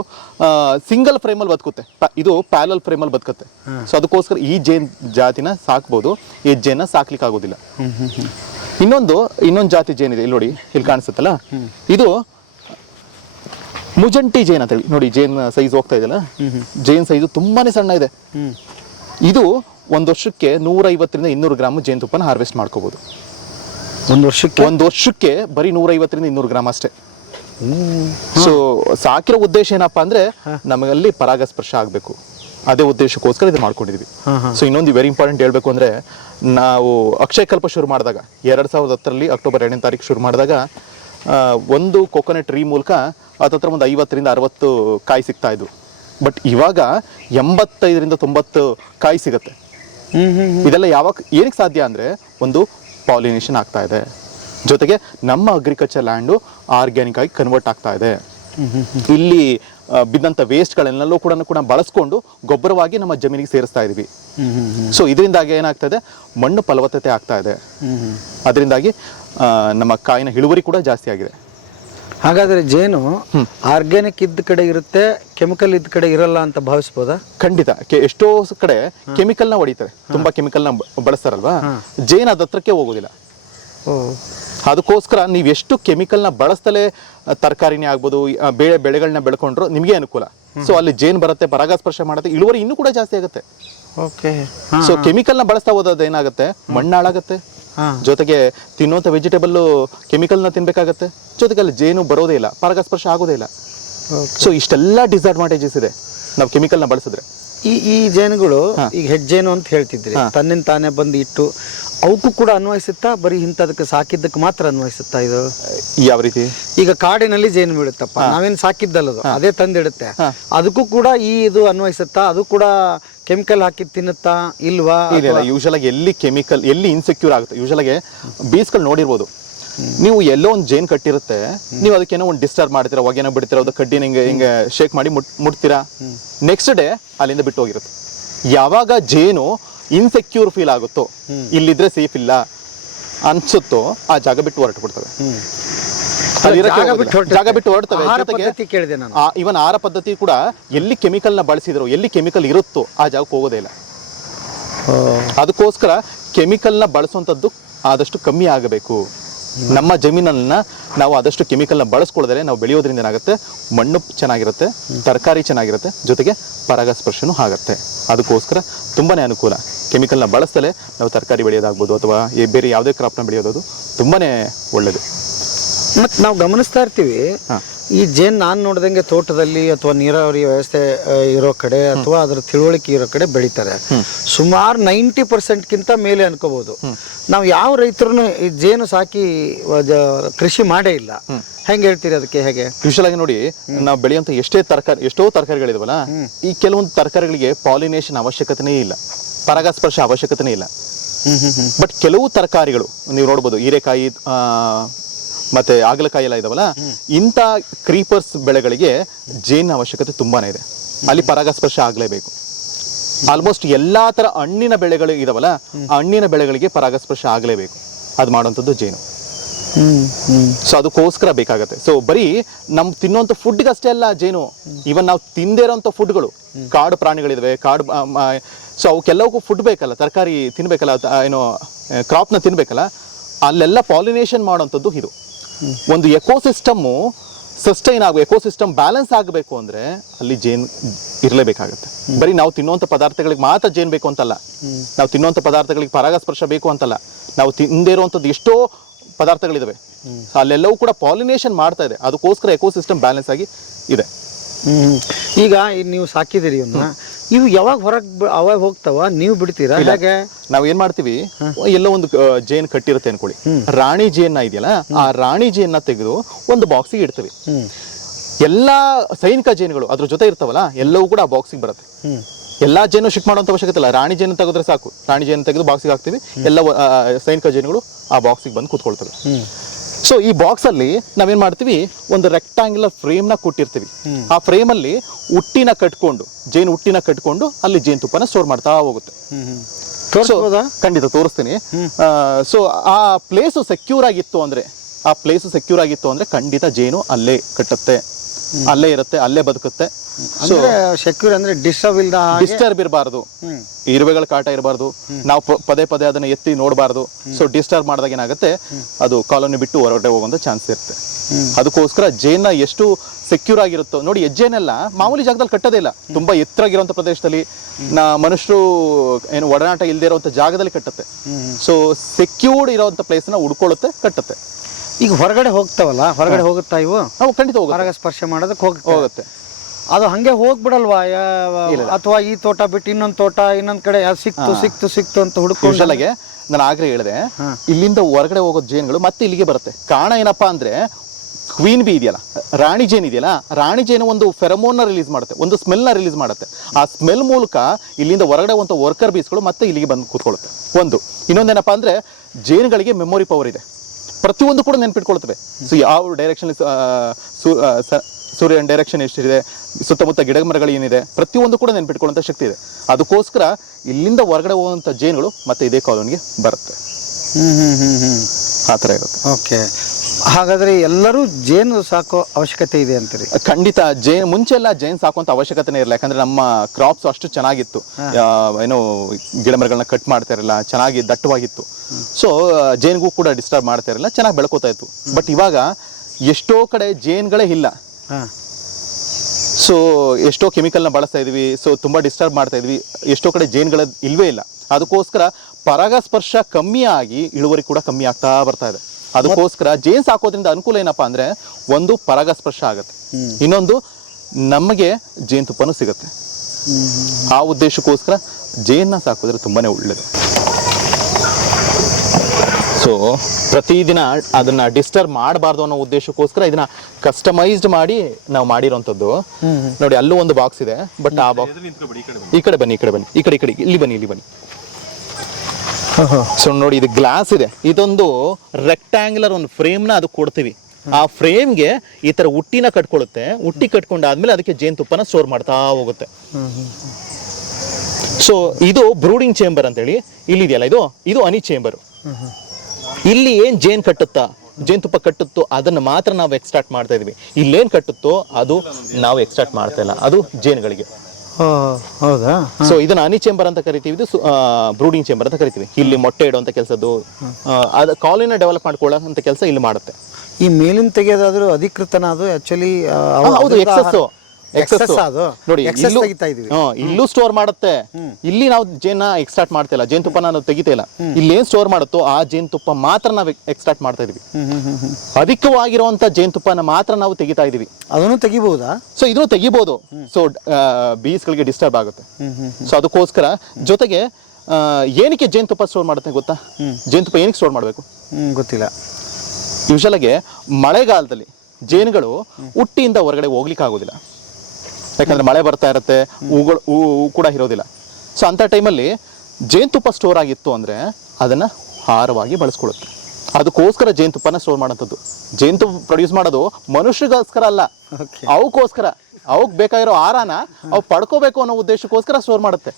ಸಿಂಗಲ್ ಫ್ರೇಮಲ್ಲಿ ಬದುಕುತ್ತೆ, ಇದು ಪ್ಯಾರಲಲ್ ಫ್ರೇಮಲ್ಲಿ ಬದುಕುತ್ತೆ. ಸೊ ಅದಕ್ಕೋಸ್ಕರ ಈ ಜೇನ್ ಜಾತಿನ ಸಾಕ್ಬೋದು, ಹೆಜ್ಜೆನ ಸಾಕ್ಲಿಕ್ಕೆ ಆಗೋದಿಲ್ಲ. ಇನ್ನೊಂದು ಜಾತಿ ಜೇನಿದೆ, ಇಲ್ಲಿ ನೋಡಿ, ಇಲ್ಲಿ ಕಾಣಿಸುತ್ತಲ್ಲ, ಇದು ಮುಜಂಟಿ ಜೇನ್ ಅಂತ ಹೇಳಿ. ನೋಡಿ, ಜೇನ್ ಸೈಜ್ ಹೋಗ್ತಾ ಇದೆಯಲ್ಲ, ಜೇನ್ ಸೈಜು ತುಂಬಾನೇ ಸಣ್ಣ ಇದೆ. ಇದು ಒಂದು ವರ್ಷಕ್ಕೆ 150ರಿಂದ 200 ಗ್ರಾಮ್ ಜೇನುತುಪ್ಪನ ಹಾರ್ವೆಸ್ಟ್ ಮಾಡ್ಕೋಬಹುದು. ಒಂದು ವರ್ಷಕ್ಕೆ ಬರೀ 150ರಿಂದ 200 ಗ್ರಾಮ್ ಅಷ್ಟೇ. ಸೊ ಸಾಕಿರೋ ಉದ್ದೇಶ ಏನಪ್ಪಾ ಅಂದ್ರೆ ನಮಗಲ್ಲಿ ಪರಾಗಸ್ಪರ್ಶ ಆಗಬೇಕು, ಅದೇ ಉದ್ದೇಶಕ್ಕೋಸ್ಕರ ಇದು ಮಾಡ್ಕೊಂಡಿದ್ವಿ. ಸೊ ಇನ್ನೊಂದು ವೆರಿ ಇಂಪಾರ್ಟೆಂಟ್ ಹೇಳ್ಬೇಕು ಅಂದ್ರೆ, ನಾವು ಅಕ್ಷಯ ಕಲ್ಪ ಶುರು ಮಾಡಿದಾಗ 2010ರಲ್ಲಿ ಅಕ್ಟೋಬರ್ 2ನೇ ತಾರೀಕು ಶುರು ಮಾಡಿದಾಗ ಒಂದು ಕೋಕೋನಟ್ ಟ್ರೀ ಮೂಲಕ ಹತ್ತತ್ರ ಒಂದು 50ರಿಂದ 60 ಕಾಯಿ ಸಿಗ್ತಾ ಇದ್ವು. ಬಟ್ ಇವಾಗ 85ರಿಂದ 90 ಕಾಯಿ ಸಿಗುತ್ತೆ. ಇದೆಲ್ಲ ಏನಕ್ಕೆ ಸಾಧ್ಯ ಅಂದ್ರೆ, ಒಂದು ಪಾಲಿನೇಷನ್ ಆಗ್ತಾ ಇದೆ, ಜೊತೆಗೆ ನಮ್ಮ ಅಗ್ರಿಕಲ್ಚರ್ ಲ್ಯಾಂಡು ಆರ್ಗ್ಯಾನಿಕ್ ಆಗಿ ಕನ್ವರ್ಟ್ ಆಗ್ತಾ ಇದೆ. ಇಲ್ಲಿ ಬಿದ್ದಂಥ ವೇಸ್ಟ್ಗಳನ್ನೆಲ್ಲೂ ಕೂಡ ಬಳಸ್ಕೊಂಡು ಗೊಬ್ಬರವಾಗಿ ನಮ್ಮ ಜಮೀನಿಗೆ ಸೇರಿಸ್ತಾ ಇದೀವಿ. ಸೊ ಇದರಿಂದಾಗಿ ಏನಾಗ್ತದೆ, ಮಣ್ಣು ಫಲವತ್ತತೆ ಆಗ್ತಾ ಇದೆ. ಅದರಿಂದಾಗಿ ನಮ್ಮ ಕಾಯಿನ ಇಳುವರಿ ಕೂಡ ಜಾಸ್ತಿ ಆಗಿದೆ. ಹಾಗಾದ್ರೆ ಜೇನು ಆರ್ಗ್ಯಾನಿಕ್ ಇದ್ದ ಕಡೆ ಇರುತ್ತೆ, ಕೆಮಿಕಲ್ ಇದ್ದ ಕಡೆ ಇರಲ್ಲ ಅಂತ ಭಾವಿಸ್ಬೋದಾ? ಖಂಡಿತ. ಎಷ್ಟೋ ಕಡೆ ಕೆಮಿಕಲ್ನ ಹೊಡಿತಾರೆ, ತುಂಬಾ ಕೆಮಿಕಲ್ನ ಬಳಸ್ತಾರಲ್ವಾ, ಜೇನು ಅದ ಹತ್ರಕ್ಕೆ ಹೋಗೋದಿಲ್ಲ. ಅದಕ್ಕೋಸ್ಕರ ನೀವು ಎಷ್ಟು ಕೆಮಿಕಲ್ನ ಬಳಸ್ತಲೇ ತರಕಾರಿನೇ ಆಗ್ಬೋದು, ಬೆಳೆಗಳನ್ನ ಬೆಳ್ಕೊಂಡ್ರು ನಿಮಗೆ ಅನುಕೂಲ. ಸೊ ಅಲ್ಲಿ ಜೇನು ಬರುತ್ತೆ, ಪರಾಗಸ್ಪರ್ಶ ಮಾಡುತ್ತೆ, ಇಳುವರಿ ಇನ್ನೂ ಕೂಡ ಜಾಸ್ತಿ ಆಗುತ್ತೆ. ಸೊ ಕೆಮಿಕಲ್ನ ಬಳಸ್ತಾ ಹೋದದ್ದು ಏನಾಗುತ್ತೆ, ಮಣ್ಣಾಳಾಗತ್ತೆ, ಜೊತೆಗೆ ತಿನ್ನುವಂಥ ವೆಜಿಟೇಬಲ್ ಕೆಮಿಕಲ್ನ ತಿನ್ಬೇಕಾಗತ್ತೆ, ಜೊತೆಗೆ ಅಲ್ಲಿ ಜೇನು ಬರೋದೇ ಇಲ್ಲ, ಪರಾಗಸ್ಪರ್ಶ ಆಗೋದೇ ಇಲ್ಲ. ಸೊ ಇಷ್ಟೆಲ್ಲ ಡಿಸ್ಅಡ್ವಾಂಟೇಜಸ್ ಇದೆ ನಾವು ಕೆಮಿಕಲ್ನ ಬಳಸಿದ್ರೆ. ಈ ಜೇನುಗಳು ಈಗ ಹೆಜ್ಜೇನು ಅಂತ ಹೇಳ್ತಿದ್ರಿ, ತನ್ನಿಂದ ತಾನೇ ಬಂದು ಇಟ್ಟು ಅವಕ್ಕೂ ಕೂಡ ಅನ್ವಯಿಸುತ್ತಾ, ಬರೀ ಇಂಥದಕ್ಕೆ ಸಾಕಿದ್ದಕ್ಕೆ ಮಾತ್ರ ಅನ್ವಯಿಸುತ್ತಾ ಇದು? ಯಾವ ರೀತಿ? ಈಗ ಕಾಡಿನಲ್ಲಿ ಜೇನು ಬೀಳುತ್ತಪ್ಪ, ನಾವೇನು ಸಾಕಿದ್ದಲ್ಲದು, ಅದೇ ತಂದಿಡುತ್ತೆ, ಅದಕ್ಕೂ ಕೂಡ ಇದು ಅನ್ವಯಿಸುತ್ತಾ? ಅದು ಕೂಡ ಕೆಮಿಕಲ್ ಹಾಕಿ ತಿನ್ನುತ್ತಾ ಇಲ್ವಾ? ಇಲ್ಲ, ಯೂಶಲ್ ಆಗಿ ಎಲ್ಲಿ ಕೆಮಿಕಲ್, ಎಲ್ಲಿ ಇನ್ಸೆಕ್ಯೂರ್ ಆಗುತ್ತೆ, ಯೂಶಲ್ ಆಗಿ ಬೀಸ್ಗಳು ನೋಡಿರ್ಬೋದು ನೀವು, ಎಲ್ಲೋ ಒಂದು ಜೇನ್ ಕಟ್ಟಿರುತ್ತೆ, ನೀವು ಅದಕ್ಕೇನೋ ಒಂದು ಡಿಸ್ಟರ್ಬ್ ಮಾಡ್ತೀರಾ, ಹೊಗೆನೋ ಬಿಡ್ತೀರಾ, ಅದು ಕಡ್ಡಿನ ಹಿಂಗೆ ಶೇಕ್ ಮಾಡಿ ಮುಟ್ತೀರಾ, ನೆಕ್ಸ್ಟ್ ಡೇ ಅಲ್ಲಿಂದ ಬಿಟ್ಟು ಹೋಗಿರುತ್ತೆ. ಯಾವಾಗ ಜೇನು ಇನ್ಸೆಕ್ಯೂರ್ ಫೀಲ್ ಆಗುತ್ತೋ, ಇಲ್ಲಿದ್ರೆ ಸೇಫ್ ಇಲ್ಲ ಅನ್ಸುತ್ತೋ, ಆ ಜಾಗ ಬಿಟ್ಟು ಹೊರಟು ಬಿಡ್ತವೆ. ಅಲ್ಲಿ ಇರಕ್ಕೆ ಜಾಗ ಹೋಗೋದಿಲ್ಲ. ಬಿಟ್ಟು ಹೊರಟಿರುತ್ತೆ. ಜಾಗ ಬಿಟ್ಟು ಹೊರಡ್ತವೆ. ಆಹಾರ ಜೊತೆಗೆ ಪದ್ಧತಿ ಕೇಳಿದೆ ನಾನು. ಇವನ್ ಆಹಾರ ಪದ್ಧತಿ ಕೂಡ ಎಲ್ಲಿ ಕೆಮಿಕಲ್ನ ಬಳಸಿದ್ರು, ಎಲ್ಲಿ ಕೆಮಿಕಲ್ ಇರುತ್ತೋ ಆ ಜಾಗಕ್ಕೆ ಹೋಗೋದೇ ಇಲ್ಲ. ಅದಕ್ಕೋಸ್ಕರ ಕೆಮಿಕಲ್ನ ಬಳಸುವಂಥದ್ದು ಆದಷ್ಟು ಕಮ್ಮಿ ಆಗಬೇಕು. ನಮ್ಮ ಜಮೀನನ್ನ ನಾವು ಆದಷ್ಟು ಕೆಮಿಕಲ್ನ ಬಳಸ್ಕೊಳ್ಳೋದ್ರೆ ನಾವು ಬೆಳೆಯೋದ್ರಿಂದ ಏನಾಗುತ್ತೆ, ಮಣ್ಣು ಚೆನ್ನಾಗಿರುತ್ತೆ, ತರಕಾರಿ ಚೆನ್ನಾಗಿರುತ್ತೆ, ಜೊತೆಗೆ ಪರಾಗಸ್ಪರ್ಶನೂ ಆಗುತ್ತೆ. ಅದಕ್ಕೋಸ್ಕರ ತುಂಬಾನೇ ಅನುಕೂಲ. ಕೆಮಿಕಲ್ನ ಬಳಸಲೇ ನಾವು ತರಕಾರಿ ಬೆಳೆಯೋದಾಗ್ಬೋದು ಅಥವಾ ಬೇರೆ ಯಾವುದೇ ಕ್ರಾಪ್ನ ಬೆಳೆಯೋದು ತುಂಬಾನೇ ಒಳ್ಳೇದು. ಮತ್ತು ನಾವು ಗಮನಿಸ್ತಾ ಇರ್ತೀವಿ ಈ ಜೇನು ನಾನು ನೋಡ್ದಂಗೆ ತೋಟದಲ್ಲಿ ಅಥವಾ ನೀರಾವರಿ ವ್ಯವಸ್ಥೆ ಇರೋ ಕಡೆ ಅಥವಾ ಅದರ ತಿಳುವಳಿಕೆ ಇರೋ ಕಡೆ ಬೆಳೀತಾರೆ. ಸುಮಾರು 90%ಗಿಂತ ಮೇಲೆ ಅನ್ಕೋಬಹುದು. ನಾವು ಯಾವ ರೈತರು ಈ ಜೇನು ಸಾಕಿ ಕೃಷಿ ಮಾಡೇ ಇಲ್ಲ. ಹೆಂಗೆ ಹೇಳ್ತೀರಿ ಅದಕ್ಕೆ? ಹೇಗೆ ಯೂಶಲ್ ಆಗಿ ನೋಡಿ, ನಾವು ಬೆಳೆಯುವಂಥ ಎಷ್ಟೋ ತರಕಾರಿಗಳಿದಾವಲ್ಲ, ಈ ಕೆಲವೊಂದು ತರಕಾರಿಗಳಿಗೆ ಪಾಲಿನೇಷನ್ ಅವಶ್ಯಕತೆನೇ ಇಲ್ಲ, ಪರಾಗಸ್ಪರ್ಶ ಅವಶ್ಯಕತೆನೇ ಇಲ್ಲ. ಬಟ್ ಕೆಲವು ತರಕಾರಿಗಳು ನೀವು ನೋಡ್ಬೋದು, ಹೀರೆಕಾಯಿ ಮತ್ತೆ ಹಾಗಲಕಾಯಿ ಎಲ್ಲ ಇದಾವಲ್ಲ, ಇಂಥ ಕ್ರೀಪರ್ಸ್ ಬೆಳೆಗಳಿಗೆ ಜೇನಿನ ಅವಶ್ಯಕತೆ ತುಂಬಾನೇ ಇದೆ. ಅಲ್ಲಿ ಪರಾಗಸ್ಪರ್ಶ ಆಗಲೇಬೇಕು. ಆಲ್ಮೋಸ್ಟ್ ಎಲ್ಲಾ ತರ ಹಣ್ಣಿನ ಬೆಳೆಗಳು ಇದಾವಲ್ಲ, ಆ ಹಣ್ಣಿನ ಬೆಳೆಗಳಿಗೆ ಪರಾಗಸ್ಪರ್ಶ ಆಗಲೇಬೇಕು. ಅದು ಮಾಡುವಂಥದ್ದು ಜೇನು. ಸೊ ಅದಕ್ಕೋಸ್ಕರ ಬೇಕಾಗತ್ತೆ. ಸೊ ಬರೀ ನಮ್ ತಿನ್ನುವಂಥ ಫುಡ್ಗೆ ಅಷ್ಟೇ ಅಲ್ಲ ಜೇನು, ಇವನ್ ನಾವು ತಿಂದೇ ಇರೋಂಥ ಫುಡ್ಗಳು, ಕಾಡು ಪ್ರಾಣಿಗಳಿದಾವೆ, ಸೊ ಅವಕ್ಕೆಲ್ಲವಕ್ಕೂ ಫುಡ್ ಬೇಕಲ್ಲ, ತರಕಾರಿ ತಿನ್ಬೇಕಲ್ಲ, ಏನೋ ಕ್ರಾಪ್ನ ತಿನ್ಬೇಕಲ್ಲ, ಅಲ್ಲೆಲ್ಲ ಪಾಲಿನೇಷನ್ ಮಾಡುವಂಥದ್ದು ಇದು. ಒಂದು ಎಕೋಸಿಸ್ಟಮ್ಮು ಸಸ್ಟೈನ್ ಎಕೋಸಿಸ್ಟಮ್ ಬ್ಯಾಲೆನ್ಸ್ ಆಗಬೇಕು ಅಂದ್ರೆ ಅಲ್ಲಿ ಜೇನು ಇರಲೇಬೇಕಾಗತ್ತೆ. ಬರೀ ನಾವು ತಿನ್ನುವಂಥ ಪದಾರ್ಥಗಳಿಗೆ ಮಾತ್ರ ಜೇನು ಬೇಕು ಅಂತಲ್ಲ, ನಾವು ತಿನ್ನುವಂಥ ಪದಾರ್ಥಗಳಿಗೆ ಪರಾಗಸ್ಪರ್ಶ ಬೇಕು ಅಂತಲ್ಲ, ನಾವು ತಿಂದೇ ಇರುವಂಥದ್ದು ಎಷ್ಟೋ ಪದಾರ್ಥಗಳಿದಾವೆ, ಅಲ್ಲೆಲ್ಲವೂ ಕೂಡ ಪಾಲಿನೇಷನ್ ಮಾಡ್ತಾ ಇದೆ. ಅದಕ್ಕೋಸ್ಕರ ಎಕೋಸಿಸ್ಟಮ್ ಬ್ಯಾಲೆನ್ಸ್ ಆಗಿ ಇದೆ. ಈಗ ನೀವು ಸಾಕಿದಿರಿ ಇವನ್ನ, ಇವು ಯಾವಾಗ ಹೊರಗೆ ಅವಾಗ ಹೋಗ್ತಾವ, ನೀವು ಬಿಡ್ತೀರಾ? ಹಾಗೆ ನಾವ್ ಏನ್ ಮಾಡ್ತೀವಿ, ಎಲ್ಲೋ ಒಂದು ಜೇನ್ ಕಟ್ಟಿರುತ್ತೆ ಅನ್ಕೊಳ್ಳಿ, ರಾಣಿ ಜೇನ್ನ ಇದೆಯಲ್ಲ, ಆ ರಾಣಿ ಜೇನ್ನ ತೆಗೆದು ಒಂದು ಬಾಕ್ಸಿಗೆ ಇಡ್ತೀವಿ. ಎಲ್ಲಾ ಸೈನಿಕ ಜೇನುಗಳು ಅದ್ರ ಜೊತೆ ಇರ್ತಾವಲ್ಲ, ಎಲ್ಲವೂ ಕೂಡ ಆ ಬಾಕ್ಸಿಗೆ ಬರುತ್ತೆ. ಎಲ್ಲಾ ಜೇನು ಶಿಫ್ಟ್ ಮಾಡುವಂತ ಅವಶ್ಯಕತೆ ಇಲ್ಲ. ರಾಣಿ ಜೇನು ತೆಗೆದ್ರೆ ಸಾಕು, ರಾಣಿ ಜೇನು ತೆಗೆದು ಬಾಕ್ಸಿಗೆ ಹಾಕ್ತಿವಿ, ಎಲ್ಲ ಸೈನಿಕ ಜೇನುಗಳು ಆ ಬಾಕ್ಸಿಗೆ ಬಂದು ಕೂತ್ಕೊಳ್ತವೆ. ಸೊ ಈ ಬಾಕ್ಸ್ ಅಲ್ಲಿ ನಾವೇನ್ ಮಾಡ್ತೀವಿ, ಒಂದು ರೆಕ್ಟಾಂಗ್ಯುಲರ್ ಫ್ರೇಮ್ ನ ಕೊಟ್ಟಿರ್ತೀವಿ. ಆ ಫ್ರೇಮ್ ಅಲ್ಲಿ ಹುಟ್ಟಿನ ಕಟ್ಕೊಂಡು, ಜೇನು ಹುಟ್ಟಿನ ಕಟ್ಕೊಂಡು ಅಲ್ಲಿ ಜೇನುತುಪ್ಪನ ಸ್ಟೋರ್ ಮಾಡ್ತಾ ಹೋಗುತ್ತೆ. ಖಂಡಿತ ತೋರಿಸ್ತೀನಿ. ಸೊ ಆ ಪ್ಲೇಸ್ ಸೆಕ್ಯೂರ್ ಆಗಿತ್ತು ಅಂದ್ರೆ ಖಂಡಿತ ಜೇನು ಅಲ್ಲೇ ಕಟ್ಟುತ್ತೆ, ಅಲ್ಲೇ ಇರುತ್ತೆ, ಅಲ್ಲೇ ಬದುಕುತ್ತೆ. ಸೆಕ್ಯೂರ್ ಅಂದ್ರೆ ಡಿಸ್ಟರ್ಬ್ ಇರಬಾರ್ದು, ಇರುವೆಗಳ ಕಾಟ ಇರಬಾರ್ದು, ನಾವು ಪದೇ ಪದೇ ಅದನ್ನ ಎತ್ತಿ ನೋಡಬಾರ್ದು. ಸೊ ಡಿಸ್ಟರ್ಬ್ ಮಾಡಿದಾಗ ಏನಾಗುತ್ತೆ, ಅದು ಕಾಲೋನಿ ಬಿಟ್ಟು ಹೊರಗಡೆ ಹೋಗುವಂತ ಚಾನ್ಸ್ ಇರುತ್ತೆ. ಅದಕ್ಕೋಸ್ಕರ ಜೇನ ಎಷ್ಟು ಸೆಕ್ಯೂರ್ ಆಗಿರುತ್ತೋ ನೋಡಿ. ಹೆಜ್ಜೆನೆಲ್ಲ ಮಾಮೂಲಿ ಜಾಗದಲ್ಲಿ ಕಟ್ಟೋದೇ ಇಲ್ಲ, ತುಂಬಾ ಎತ್ತರಾಗಿರುವಂತ ಪ್ರದೇಶದಲ್ಲಿ, ಮನುಷ್ಯರು ಏನು ಒಡನಾಟ ಇಲ್ಲದೆ ಇರುವಂತ ಜಾಗದಲ್ಲಿ ಕಟ್ಟುತ್ತೆ. ಸೊ ಸೆಕ್ಯೂರ್ಡ್ ಇರುವಂತ ಪ್ಲೇಸ್ ನ ಹುಡ್ಕೊಳ್ಳುತ್ತೆ, ಕಟ್ಟುತ್ತೆ. ಈಗ ಹೊರಗಡೆ ಹೋಗ್ತಾವಲ್ಲ, ಹೊರಗಡೆ ಹೋಗುತ್ತಾ ಇವು? ಖಂಡಿತ ಹೊರಗೆ ಸ್ಪರ್ಶ ಮಾಡೋದಕ್ಕೆ ಹೋಗುತ್ತೆ. ಅದು ಹಂಗೆ ಹೋಗ್ಬಿಡಲ್ವಾ? ಅಥವಾ ಈ ತೋಟ ಬಿಟ್ಟು ಇನ್ನೊಂದು ತೋಟ, ಇನ್ನೊಂದ್ ಕಡೆ ಸಿಕ್ತು ಅಂತ ಹುಡುಕೊಂಡು? ನಾನು ಆಗ್ಲೇ ಹೇಳಿದೆ, ಇಲ್ಲಿಂದ ಹೊರಗಡೆ ಹೋಗೋ ಜೇನುಗಳು ಮತ್ತೆ ಇಲ್ಲಿಗೆ ಬರುತ್ತೆ. ಕಾರಣ ಏನಪ್ಪಾ ಅಂದ್ರೆ, ಕ್ವೀನ್ ಬಿ ಇದೆಯಲ್ಲ, ರಾಣಿ ಜೇನು ಇದೆಯಲ್ಲ, ರಾಣಿ ಜೇನು ಒಂದು ಫೆರಮೋನ್ ರಿಲೀಸ್ ಮಾಡುತ್ತೆ, ಒಂದು ಸ್ಮೆಲ್ ನ ರಿಲೀಸ್ ಮಾಡುತ್ತೆ. ಆ ಸ್ಮೆಲ್ ಮೂಲಕ ಇಲ್ಲಿಂದ ಹೊರಗಡೆ ಹೋಗುವಂತ ವರ್ಕರ್ ಬೀಸ್ಗಳು ಮತ್ತೆ ಇಲ್ಲಿಗೆ ಬಂದು ಕೂತ್ಕೊಳ್ಳುತ್ತೆ. ಒಂದು ಇನ್ನೊಂದೇನಪ್ಪಾ ಅಂದ್ರೆ, ಜೇನುಗಳಿಗೆ ಮೆಮೊರಿ ಪವರ್ ಇದೆ, ಪ್ರತಿಯೊಂದು ಕೂಡ ನೆನ್ಪಿಟ್ಕೊಳ್ತವೆ. ಸೊ ಯಾವ ಡೈರೆಕ್ಷನ್, ಸೂರ್ಯನ ಡೈರೆಕ್ಷನ್ ಎಷ್ಟಿದೆ, ಸುತ್ತಮುತ್ತ ಗಿಡ ಮರಗಳು ಏನಿದೆ, ಪ್ರತಿಯೊಂದು ಕೂಡ ನೆನ್ಪಿಟ್ಕೊಳ್ಳುವಂಥ ಶಕ್ತಿ ಇದೆ. ಅದಕ್ಕೋಸ್ಕರ ಇಲ್ಲಿಂದ ಹೊರಗಡೆ ಹೋಗುವಂಥ ಜೇನುಗಳು ಮತ್ತೆ ಇದೇ ಕಾಲೋನಿಗೆ ಬರುತ್ತೆ. ಆ ಥರ ಇರುತ್ತೆ. ಓಕೆ, ಹಾಗಾದ್ರೆ ಎಲ್ಲರೂ ಜೇನು ಸಾಕೋ ಅವಶ್ಯಕತೆ ಇದೆ ಅಂತೀರಿ? ಖಂಡಿತ. ಮುಂಚೆ ಎಲ್ಲ ಜೇನು ಸಾಕುವಂತ ಅವಶ್ಯಕತೆನೇ ಇರಲ್ಲ, ಯಾಕಂದ್ರೆ ನಮ್ಮ ಕ್ರಾಪ್ಸ್ ಅಷ್ಟು ಚೆನ್ನಾಗಿತ್ತು, ಏನೋ ಗಿಡ ಮರಗಳನ್ನ ಕಟ್ ಮಾಡ್ತಾ ಇರಲಿಲ್ಲ, ಚೆನ್ನಾಗಿ ದಟ್ಟವಾಗಿತ್ತು. ಸೊ ಜೇನಿಗೂ ಕೂಡ ಡಿಸ್ಟರ್ಬ್ ಮಾಡ್ತಾ ಇರಲಿಲ್ಲ, ಚೆನ್ನಾಗಿ ಬೆಳ್ಕೋತಾ ಇತ್ತು. ಬಟ್ ಇವಾಗ ಎಷ್ಟೋ ಕಡೆ ಜೇನುಗಳೇ ಇಲ್ಲ. ಸೊ ಎಷ್ಟೋ ಕೆಮಿಕಲ್ನ ಬಳಸ್ತಾ ಇದೀವಿ, ಸೊ ತುಂಬಾ ಡಿಸ್ಟರ್ಬ್ ಮಾಡ್ತಾ ಇದೀವಿ, ಎಷ್ಟೋ ಕಡೆ ಜೇನುಗಳ ಇಲ್ವೇ ಇಲ್ಲ. ಅದಕ್ಕೋಸ್ಕರ ಪರಾಗಸ್ಪರ್ಶ ಕಮ್ಮಿ ಆಗಿ ಇಳುವರಿ ಕೂಡ ಕಮ್ಮಿ ಆಗ್ತಾ ಬರ್ತಾ ಇದೆ. ಅದಕ್ಕೋಸ್ಕರ ಜೇನು ಸಾಕೋದ್ರಿಂದ ಅನುಕೂಲ ಏನಪ್ಪಾ ಅಂದ್ರೆ, ಒಂದು ಪರಾಗಸ್ಪರ್ಶ ಆಗುತ್ತೆ, ಇನ್ನೊಂದು ನಮಗೆ ಜೇನುತುಪ್ಪನೂ ಸಿಗುತ್ತೆ. ಆ ಉದ್ದೇಶಕ್ಕೋಸ್ಕರ ಜೇನ್ನ ಸಾಕೋದ್ರೆ ತುಂಬಾನೇ ಒಳ್ಳೇದು. ಸೊ ಪ್ರತಿದಿನ ಅದನ್ನ ಡಿಸ್ಟರ್ಬ್ ಮಾಡಬಾರ್ದು ಅನ್ನೋ ಉದ್ದೇಶಕ್ಕೋಸ್ಕರ ಇದನ್ನ ಕಸ್ಟಮೈಸ್ಡ್ ಮಾಡಿ ನಾವು ಮಾಡಿರೋಂಥದ್ದು. ನೋಡಿ ಅಲ್ಲೂ ಒಂದು ಬಾಕ್ಸ್ ಇದೆ, ಬಟ್ ಆ ಬಾಕ್ಸ್ ಈ ಕಡೆ ಬನ್ನಿ, ಇಲ್ಲಿ ಬನ್ನಿ. ಸೊ ನೋಡಿ, ಇದು ಗ್ಲಾಸ್ ಇದೆ, ಇದೊಂದು ರೆಕ್ಟಾಂಗ್ಯುಲರ್ ಒಂದು ಫ್ರೇಮ್ನ ಅದು ಕೊಡ್ತೀವಿ. ಆ ಫ್ರೇಮ್ಗೆ ಈ ತರ ಹುಟ್ಟಿನ ಕಟ್ಕೊಳ್ಳುತ್ತೆ, ಹುಟ್ಟಿ ಕಟ್ಕೊಂಡಾದ್ಮೇಲೆ ಅದಕ್ಕೆ ಜೇನುತುಪ್ಪನ ಸ್ಟೋರ್ ಮಾಡ್ತಾ ಹೋಗುತ್ತೆ. ಸೊ ಇದು ಬ್ರೂಡಿಂಗ್ ಚೇಂಬರ್ ಅಂತ ಹೇಳಿ ಇಲ್ಲಿದೆಯಲ್ಲ, ಇದು ಹನಿ ಚೇಂಬರ್. ಇಲ್ಲಿ ಏನ್ ಜೇನ್ ಕಟ್ಟುತ್ತಾ ಜೇನುತುಪ್ಪ ಕಟ್ಟುತ್ತೋ ಅದನ್ನ ಮಾತ್ರ ನಾವು ಎಕ್ಸ್ಟ್ರಾಕ್ಟ್ ಮಾಡ್ತಾ ಇದೀವಿ. ಇಲ್ಲೇನ್ ಕಟ್ಟುತ್ತೋ ಅದು ನಾವು ಎಕ್ಸ್ಟ್ರಾಕ್ಟ್ ಮಾಡ್ತಾ ಇಲ್ಲ, ಅದು ಜೇನುಗಳಿಗೆ. ಹೌದಾ? ಸೊ ಇದನ್ನ ಹನಿ ಚೇಂಬರ್ ಅಂತ ಕರಿತೀವಿ, ಇದು ಬ್ರೂಡಿಂಗ್ ಚೇಂಬರ್ ಅಂತ ಕರಿತೀವಿ. ಇಲ್ಲಿ ಮೊಟ್ಟೆ ಇಡುವಂತ ಕೆಲಸದ್ದು, ಅದು ಕಾಲಿನ ಡೆವಲಪ್ ಮಾಡ್ಕೊಳ್ಳೋ ಅಂತ ಕೆಲಸ ಇಲ್ಲಿ ಮಾಡುತ್ತೆ. ಈ ಮೇಲಿನ ತೆಗೆಯೋದಾದ್ರೂ ಅಧಿಕೃತನ ಅದು ಆಕ್ಚುಲಿ ಹೌದು, ಎಕ್ಸಸ್ ಅದು ನೋಡಿ, excess ತೆಗಿತಾ ಇದೀವಿ. ಇಲ್ಲೂ ಸ್ಟೋರ್ ಮಾಡುತ್ತೆ. ಇಲ್ಲಿ ನಾವು ಜೇನ ಎಕ್ಸ್ಟ್ರಾಕ್ಟ್ ಮಾಡ್ತಾ ಇಲ್ಲ, ಜೇನುತುಪ್ಪ ನಾವು ತೆಗಿತಾ ಇಲ್ಲ. ಇಲ್ಲಿ ಏನ್ ಸ್ಟೋರ್ ಮಾಡುತ್ತೋ ಆ ಜೇನುತುಪ್ಪ ಮಾತ್ರ ನಾವು ಎಕ್ಸ್ಟ್ರಾಕ್ಟ್ ಮಾಡ್ತಾ ಇದೀವಿ. ಅಧಿಕವಾಗಿರುವಂತ ಜೇನುತುಪ್ಪನ ಮಾತ್ರ ನಾವು ತೆಗಿತಾ ಇದೀವಿ. ಅದನ್ನು ತೆಗಿಬಹುದಾ? ಸೊ ಇದನ್ನು ತೆಗಿಬಹುದು. ಸೊ ಬೀಸ್ಗಳಿಗೆ ಡಿಸ್ಟರ್ಬ್ ಆಗುತ್ತೆ. ಸೊ ಅದಕ್ಕೋಸ್ಕರ ಜೊತೆಗೆ ಏನಕ್ಕೆ ಜೇನುತುಪ್ಪ ಸ್ಟೋರ್ ಮಾಡುತ್ತೆ ಗೊತ್ತಾ? ಜೇನುತುಪ್ಪ ಏನಕ್ಕೆ ಸ್ಟೋರ್ ಮಾಡಬೇಕು ಗೊತ್ತಿಲ್ಲ. ಯೂಶಲಾಗಿ ಮಳೆಗಾಲದಲ್ಲಿ ಜೇನುಗಳು ಹುಟ್ಟಿಯಿಂದ ಹೊರಗಡೆ ಹೋಗ್ಲಿಕ್ಕೆ ಆಗೋದಿಲ್ಲ, ಯಾಕಂದ್ರೆ ಮಳೆ ಬರ್ತಾ ಇರುತ್ತೆ, ಹೂ ಕೂಡ ಇರೋದಿಲ್ಲ. ಸೊ ಅಂಥ ಟೈಮಲ್ಲಿ ಜೇನುತುಪ್ಪ ಸ್ಟೋರ್ ಆಗಿತ್ತು ಅಂದ್ರೆ ಅದನ್ನ ಆಹಾರವಾಗಿ ಬಳಸ್ಕೊಳ್ಳುತ್ತೆ. ಅದಕ್ಕೋಸ್ಕರ ಜೇನುತುಪ್ಪನ ಸ್ಟೋರ್ ಮಾಡೋಂಥದ್ದು. ಜೇನುತುಪ್ಪ ಪ್ರೊಡ್ಯೂಸ್ ಮಾಡೋದು ಮನುಷ್ಯರಿಗೋಸ್ಕರ ಅಲ್ಲ, ಅವಕ್ಕೋಸ್ಕರ. ಅವಕ್ಕೆ ಬೇಕಾಗಿರೋ ಆಹಾರನ ಅವು ಪಡ್ಕೋಬೇಕು ಅನ್ನೋ ಉದ್ದೇಶಕ್ಕೋಸ್ಕರ ಸ್ಟೋರ್ ಮಾಡುತ್ತೆ.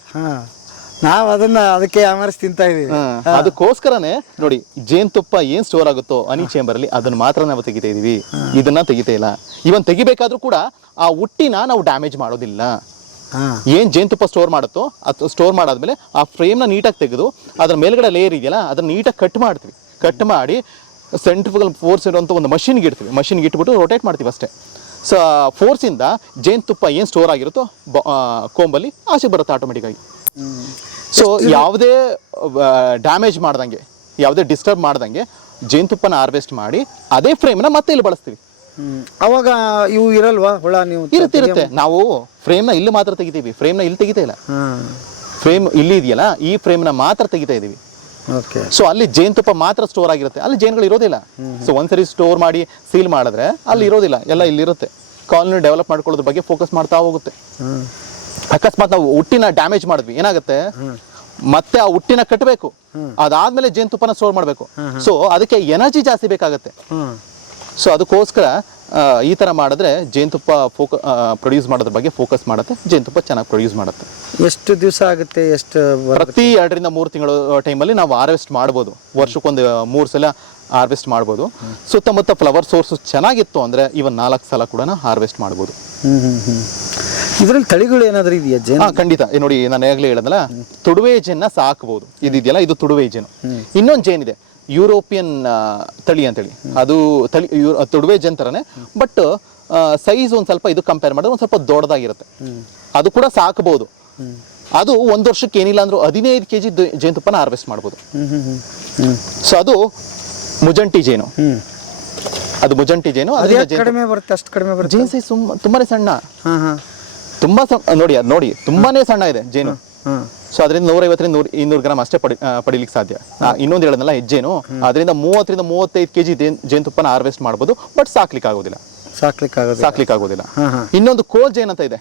ನಾವು ಅದಕ್ಕೆ ಆಮರಿಸಿ ತಿಂತಾ ಇದೀವಿ. ಅದಕ್ಕೋಸ್ಕರನೇ ನೋಡಿ, ಜೇನುತುಪ್ಪ ಏನ್ ಸ್ಟೋರ್ ಆಗುತ್ತೋ ಹನಿ ಚೇಂಬರ್ ಅಲ್ಲಿ ಅದನ್ನ ಮಾತ್ರ ನಾವು ತೆಗಿತಾ ಇದೀವಿ, ಇದನ್ನ ತೆಗಿತಾ ಇಲ್ಲ. ಇವನ್ ತೆಗಿಬೇಕಾದ್ರೂ ಕೂಡ ಆ ಹುಟ್ಟಿನ ನಾವು ಡ್ಯಾಮೇಜ್ ಮಾಡೋದಿಲ್ಲ. ಏನ್ ಜೇನುತುಪ್ಪ ಸ್ಟೋರ್ ಮಾಡುತ್ತೋ ಅದು ಸ್ಟೋರ್ ಮಾಡಾದ್ಮೇಲೆ ಆ ಫ್ರೇಮ್ನ ನೀಟಾಗಿ ತೆಗೆದು ಅದ್ರ ಮೇಲ್ಗಡೆ ಲೇಯರ್ ಇದೆಯಲ್ಲ ಅದನ್ನ ನೀಟಾಗಿ ಕಟ್ ಮಾಡ್ತೀವಿ. ಕಟ್ ಮಾಡಿ ಸೆಂಟ್ರಿಫುಗಲ್ ಫೋರ್ಸ್ ಇರುವಂಥ ಒಂದು ಮಷಿನ್ಗೆ ಇಡ್ತೀವಿ. ಮಷಿನ್ಗೆ ಇಟ್ಬಿಟ್ಟು ರೊಟೇಟ್ ಮಾಡ್ತೀವಿ ಅಷ್ಟೇ. ಸೊ ಫೋರ್ಸಿಂದ ಜೇನುತುಪ್ಪ ಏನು ಸ್ಟೋರ್ ಆಗಿರುತ್ತೋ ಕೊಂಬಲ್ಲಿ ಆಚೆ ಬರುತ್ತೆ ಆಟೋಮೆಟಿಕ್ಕಾಗಿ. ಸೊ ಯಾವುದೇ ಡ್ಯಾಮೇಜ್ ಮಾಡ್ದಂಗೆ, ಯಾವುದೇ ಡಿಸ್ಟರ್ಬ್ ಮಾಡ್ದಂಗೆ ಜೇನುತುಪ್ಪನ ಹಾರ್ವೆಸ್ಟ್ ಮಾಡಿ ಅದೇ ಫ್ರೇಮ್ನ ಮತ್ತೆ ಇಲ್ಲಿ ಬಳಸ್ತೀವಿ. ಅವಾಗ ಇವು ಇರಲ್ವಾ ಹುಳ? ನೀವು ಇರುತ್ತೆ. ನಾವು ಫ್ರೇಮ್ನ ಇಲ್ಲಿ ಮಾತ್ರ ತೆಗಿತೀವಿ, ಫ್ರೇಮ್ನ ಇಲ್ಲಿ ತೆಗಿತಾ ಇಲ್ಲ. ಫ್ರೇಮ್ ಇಲ್ಲಿ ಇದೆಯಲ್ಲ, ಈ ಫ್ರೇಮ್ನ ಮಾತ್ರ ತೆಗಿತಾ ಇದೀವಿ. ಸೊ ಅಲ್ಲಿ ಜೇನುತುಪ್ಪ ಮಾತ್ರ ಸ್ಟೋರ್ ಆಗಿರುತ್ತೆ, ಅಲ್ಲಿ ಜೇನುಗಳು ಇರೋದಿಲ್ಲ. ಸೊ ಒಂದ್ಸರಿ ಸ್ಟೋರ್ ಮಾಡಿ ಸೀಲ್ ಮಾಡಿದ್ರೆ ಅಲ್ಲಿ ಇರೋದಿಲ್ಲ, ಎಲ್ಲ ಇಲ್ಲಿರುತ್ತೆ. ಕಾಲನಿ ಡೆವಲಪ್ ಮಾಡ್ಕೊಳ್ಳೋದ್ರ ಬಗ್ಗೆ ಫೋಕಸ್ ಮಾಡ್ತಾ ಹೋಗುತ್ತೆ. ಅಕಸ್ಮಾತ್ ನಾವು ಹುಟ್ಟಿನ ಡ್ಯಾಮೇಜ್ ಮಾಡಿದ್ವಿ, ಏನಾಗುತ್ತೆ, ಮತ್ತೆ ಆ ಹುಟ್ಟಿನ ಕಟ್ಟಬೇಕು, ಅದಾದ್ಮೇಲೆ ಜೇನುತುಪ್ಪನ ಸ್ಟೋರ್ ಮಾಡಬೇಕು. ಸೊ ಅದಕ್ಕೆ ಎನರ್ಜಿ ಜಾಸ್ತಿ ಬೇಕಾಗತ್ತೆ. ಸೊ ಅದಕ್ಕೋಸ್ಕರ ಈ ತರ ಮಾಡಿದ್ರೆ ಜೇನುತುಪ್ಪ ಪ್ರೊಡ್ಯೂಸ್ ಮಾಡೋದ್ರ ಬಗ್ಗೆ ಫೋಕಸ್ ಮಾಡುತ್ತೆ, ಜೇನುತುಪ್ಪ ಚೆನ್ನಾಗಿ ಪ್ರೊಡ್ಯೂಸ್ ಮಾಡುತ್ತೆ. ಎಷ್ಟು ದಿವಸ ಆಗುತ್ತೆ? ಎಷ್ಟು ಪ್ರತಿ 2 ರಿಂದ 3 ತಿಂಗಳು ಟೈಮಲ್ಲಿ ನಾವು ಹಾರ್ವೆಸ್ಟ್ ಮಾಡ್ಬೋದು. ವರ್ಷಕ್ಕೊಂದು 3 ಸಲ ಹಾರ್ವೆಸ್ಟ್ ಮಾಡ್ಬೋದು. ಸುತ್ತಮುತ್ತ ಫ್ಲವರ್ ಸೋರ್ಸ್ ಚೆನ್ನಾಗಿತ್ತು ಅಂದ್ರೆ ಇವನ್ 4 ಸಲ ಕೂಡ ಹಾರ್ವೆಸ್ಟ್ ಮಾಡ್ಬೋದು. ಇದ್ರಲ್ಲಿ ತಳಿಗಳು ಏನಾದ್ರೂ ಇದೆಯಾ ಜೇನು? ಖಂಡಿತ. ನೋಡಿ, ನಾನು ಈಗಲೇ ಹೇಳಿದ್ನಲ್ಲ, ತುಡುವೆ ಜೇನ್ನ ಸಾಕಬಹುದು. ಇದೆಯಲ್ಲ, ಇದು ತುಡುವೆ ಜೇನು. ಇನ್ನೊಂದು ಜೇನಿದೆ, ಯುರೋಪಿಯನ್ ತಳಿ ಅಂತೇಳಿ. ಅದು ತಳಿ ತುಡುವೆ ಜೇನ್ ತರನೇ, ಬಟ್ ಸೈಜ್ ಒಂದ್ ಸ್ವಲ್ಪ ಇದು ಕಂಪೇರ್ ಮಾಡಿದ್ರೆ ಒಂದ್ ಸ್ವಲ್ಪ ದೊಡ್ಡದಾಗಿರುತ್ತೆ. ಅದು ಕೂಡ ಸಾಕಬಹುದು. ಅದು 1 ವರ್ಷಕ್ಕೆ ಏನಿಲ್ಲ ಅಂದ್ರೂ 15 kg ಜೇನುತುಪ್ಪನ ಹಾರ್ವೆಸ್ಟ್ ಮಾಡ್ಬೋದು. ಸೊ ಅದು ಮುಜಂಟಿ ಜೇನು. ಅದು ಮುಜಂಟಿ ಜೇನು. ಕಡಿಮೆ ಬರುತ್ತೆ, ಅಷ್ಟು ಕಡಿಮೆ ಬರುತ್ತೆ. ಜೇನ್ ಸೈಜ್ ತುಂಬಾನೇ ಸಣ್ಣ, ತುಂಬಾ ನೋಡಿ ತುಂಬಾನೇ ಸಣ್ಣ ಇದೆ ಜೇನು. ಸೊ ಅದರಿಂದ 150 ರಿಂದ 200 ಗ್ರಾಮ್ ಅಷ್ಟೇ ಪಡಿಲಿಕ್ಕೆ ಸಾಧ್ಯ. ಇನ್ನೊಂದು ಹೇಳದ್ನಲ್ಲ ಹೆಜ್ಜೇನು, ಅದರಿಂದ 30 ರಿಂದ 35 kg ಜೇನುತುಪ್ಪನ ಹಾರ್ವೆಸ್ಟ್ ಮಾಡ್ಬೋದು, ಬಟ್ ಸಾಕ್ಲಿಕ್ಕೆ ಆಗೋದಿಲ್ಲ. ಇನ್ನೊಂದು ಕೋಲ್ ಜೇನ್ ಅಂತ ಇದೆ,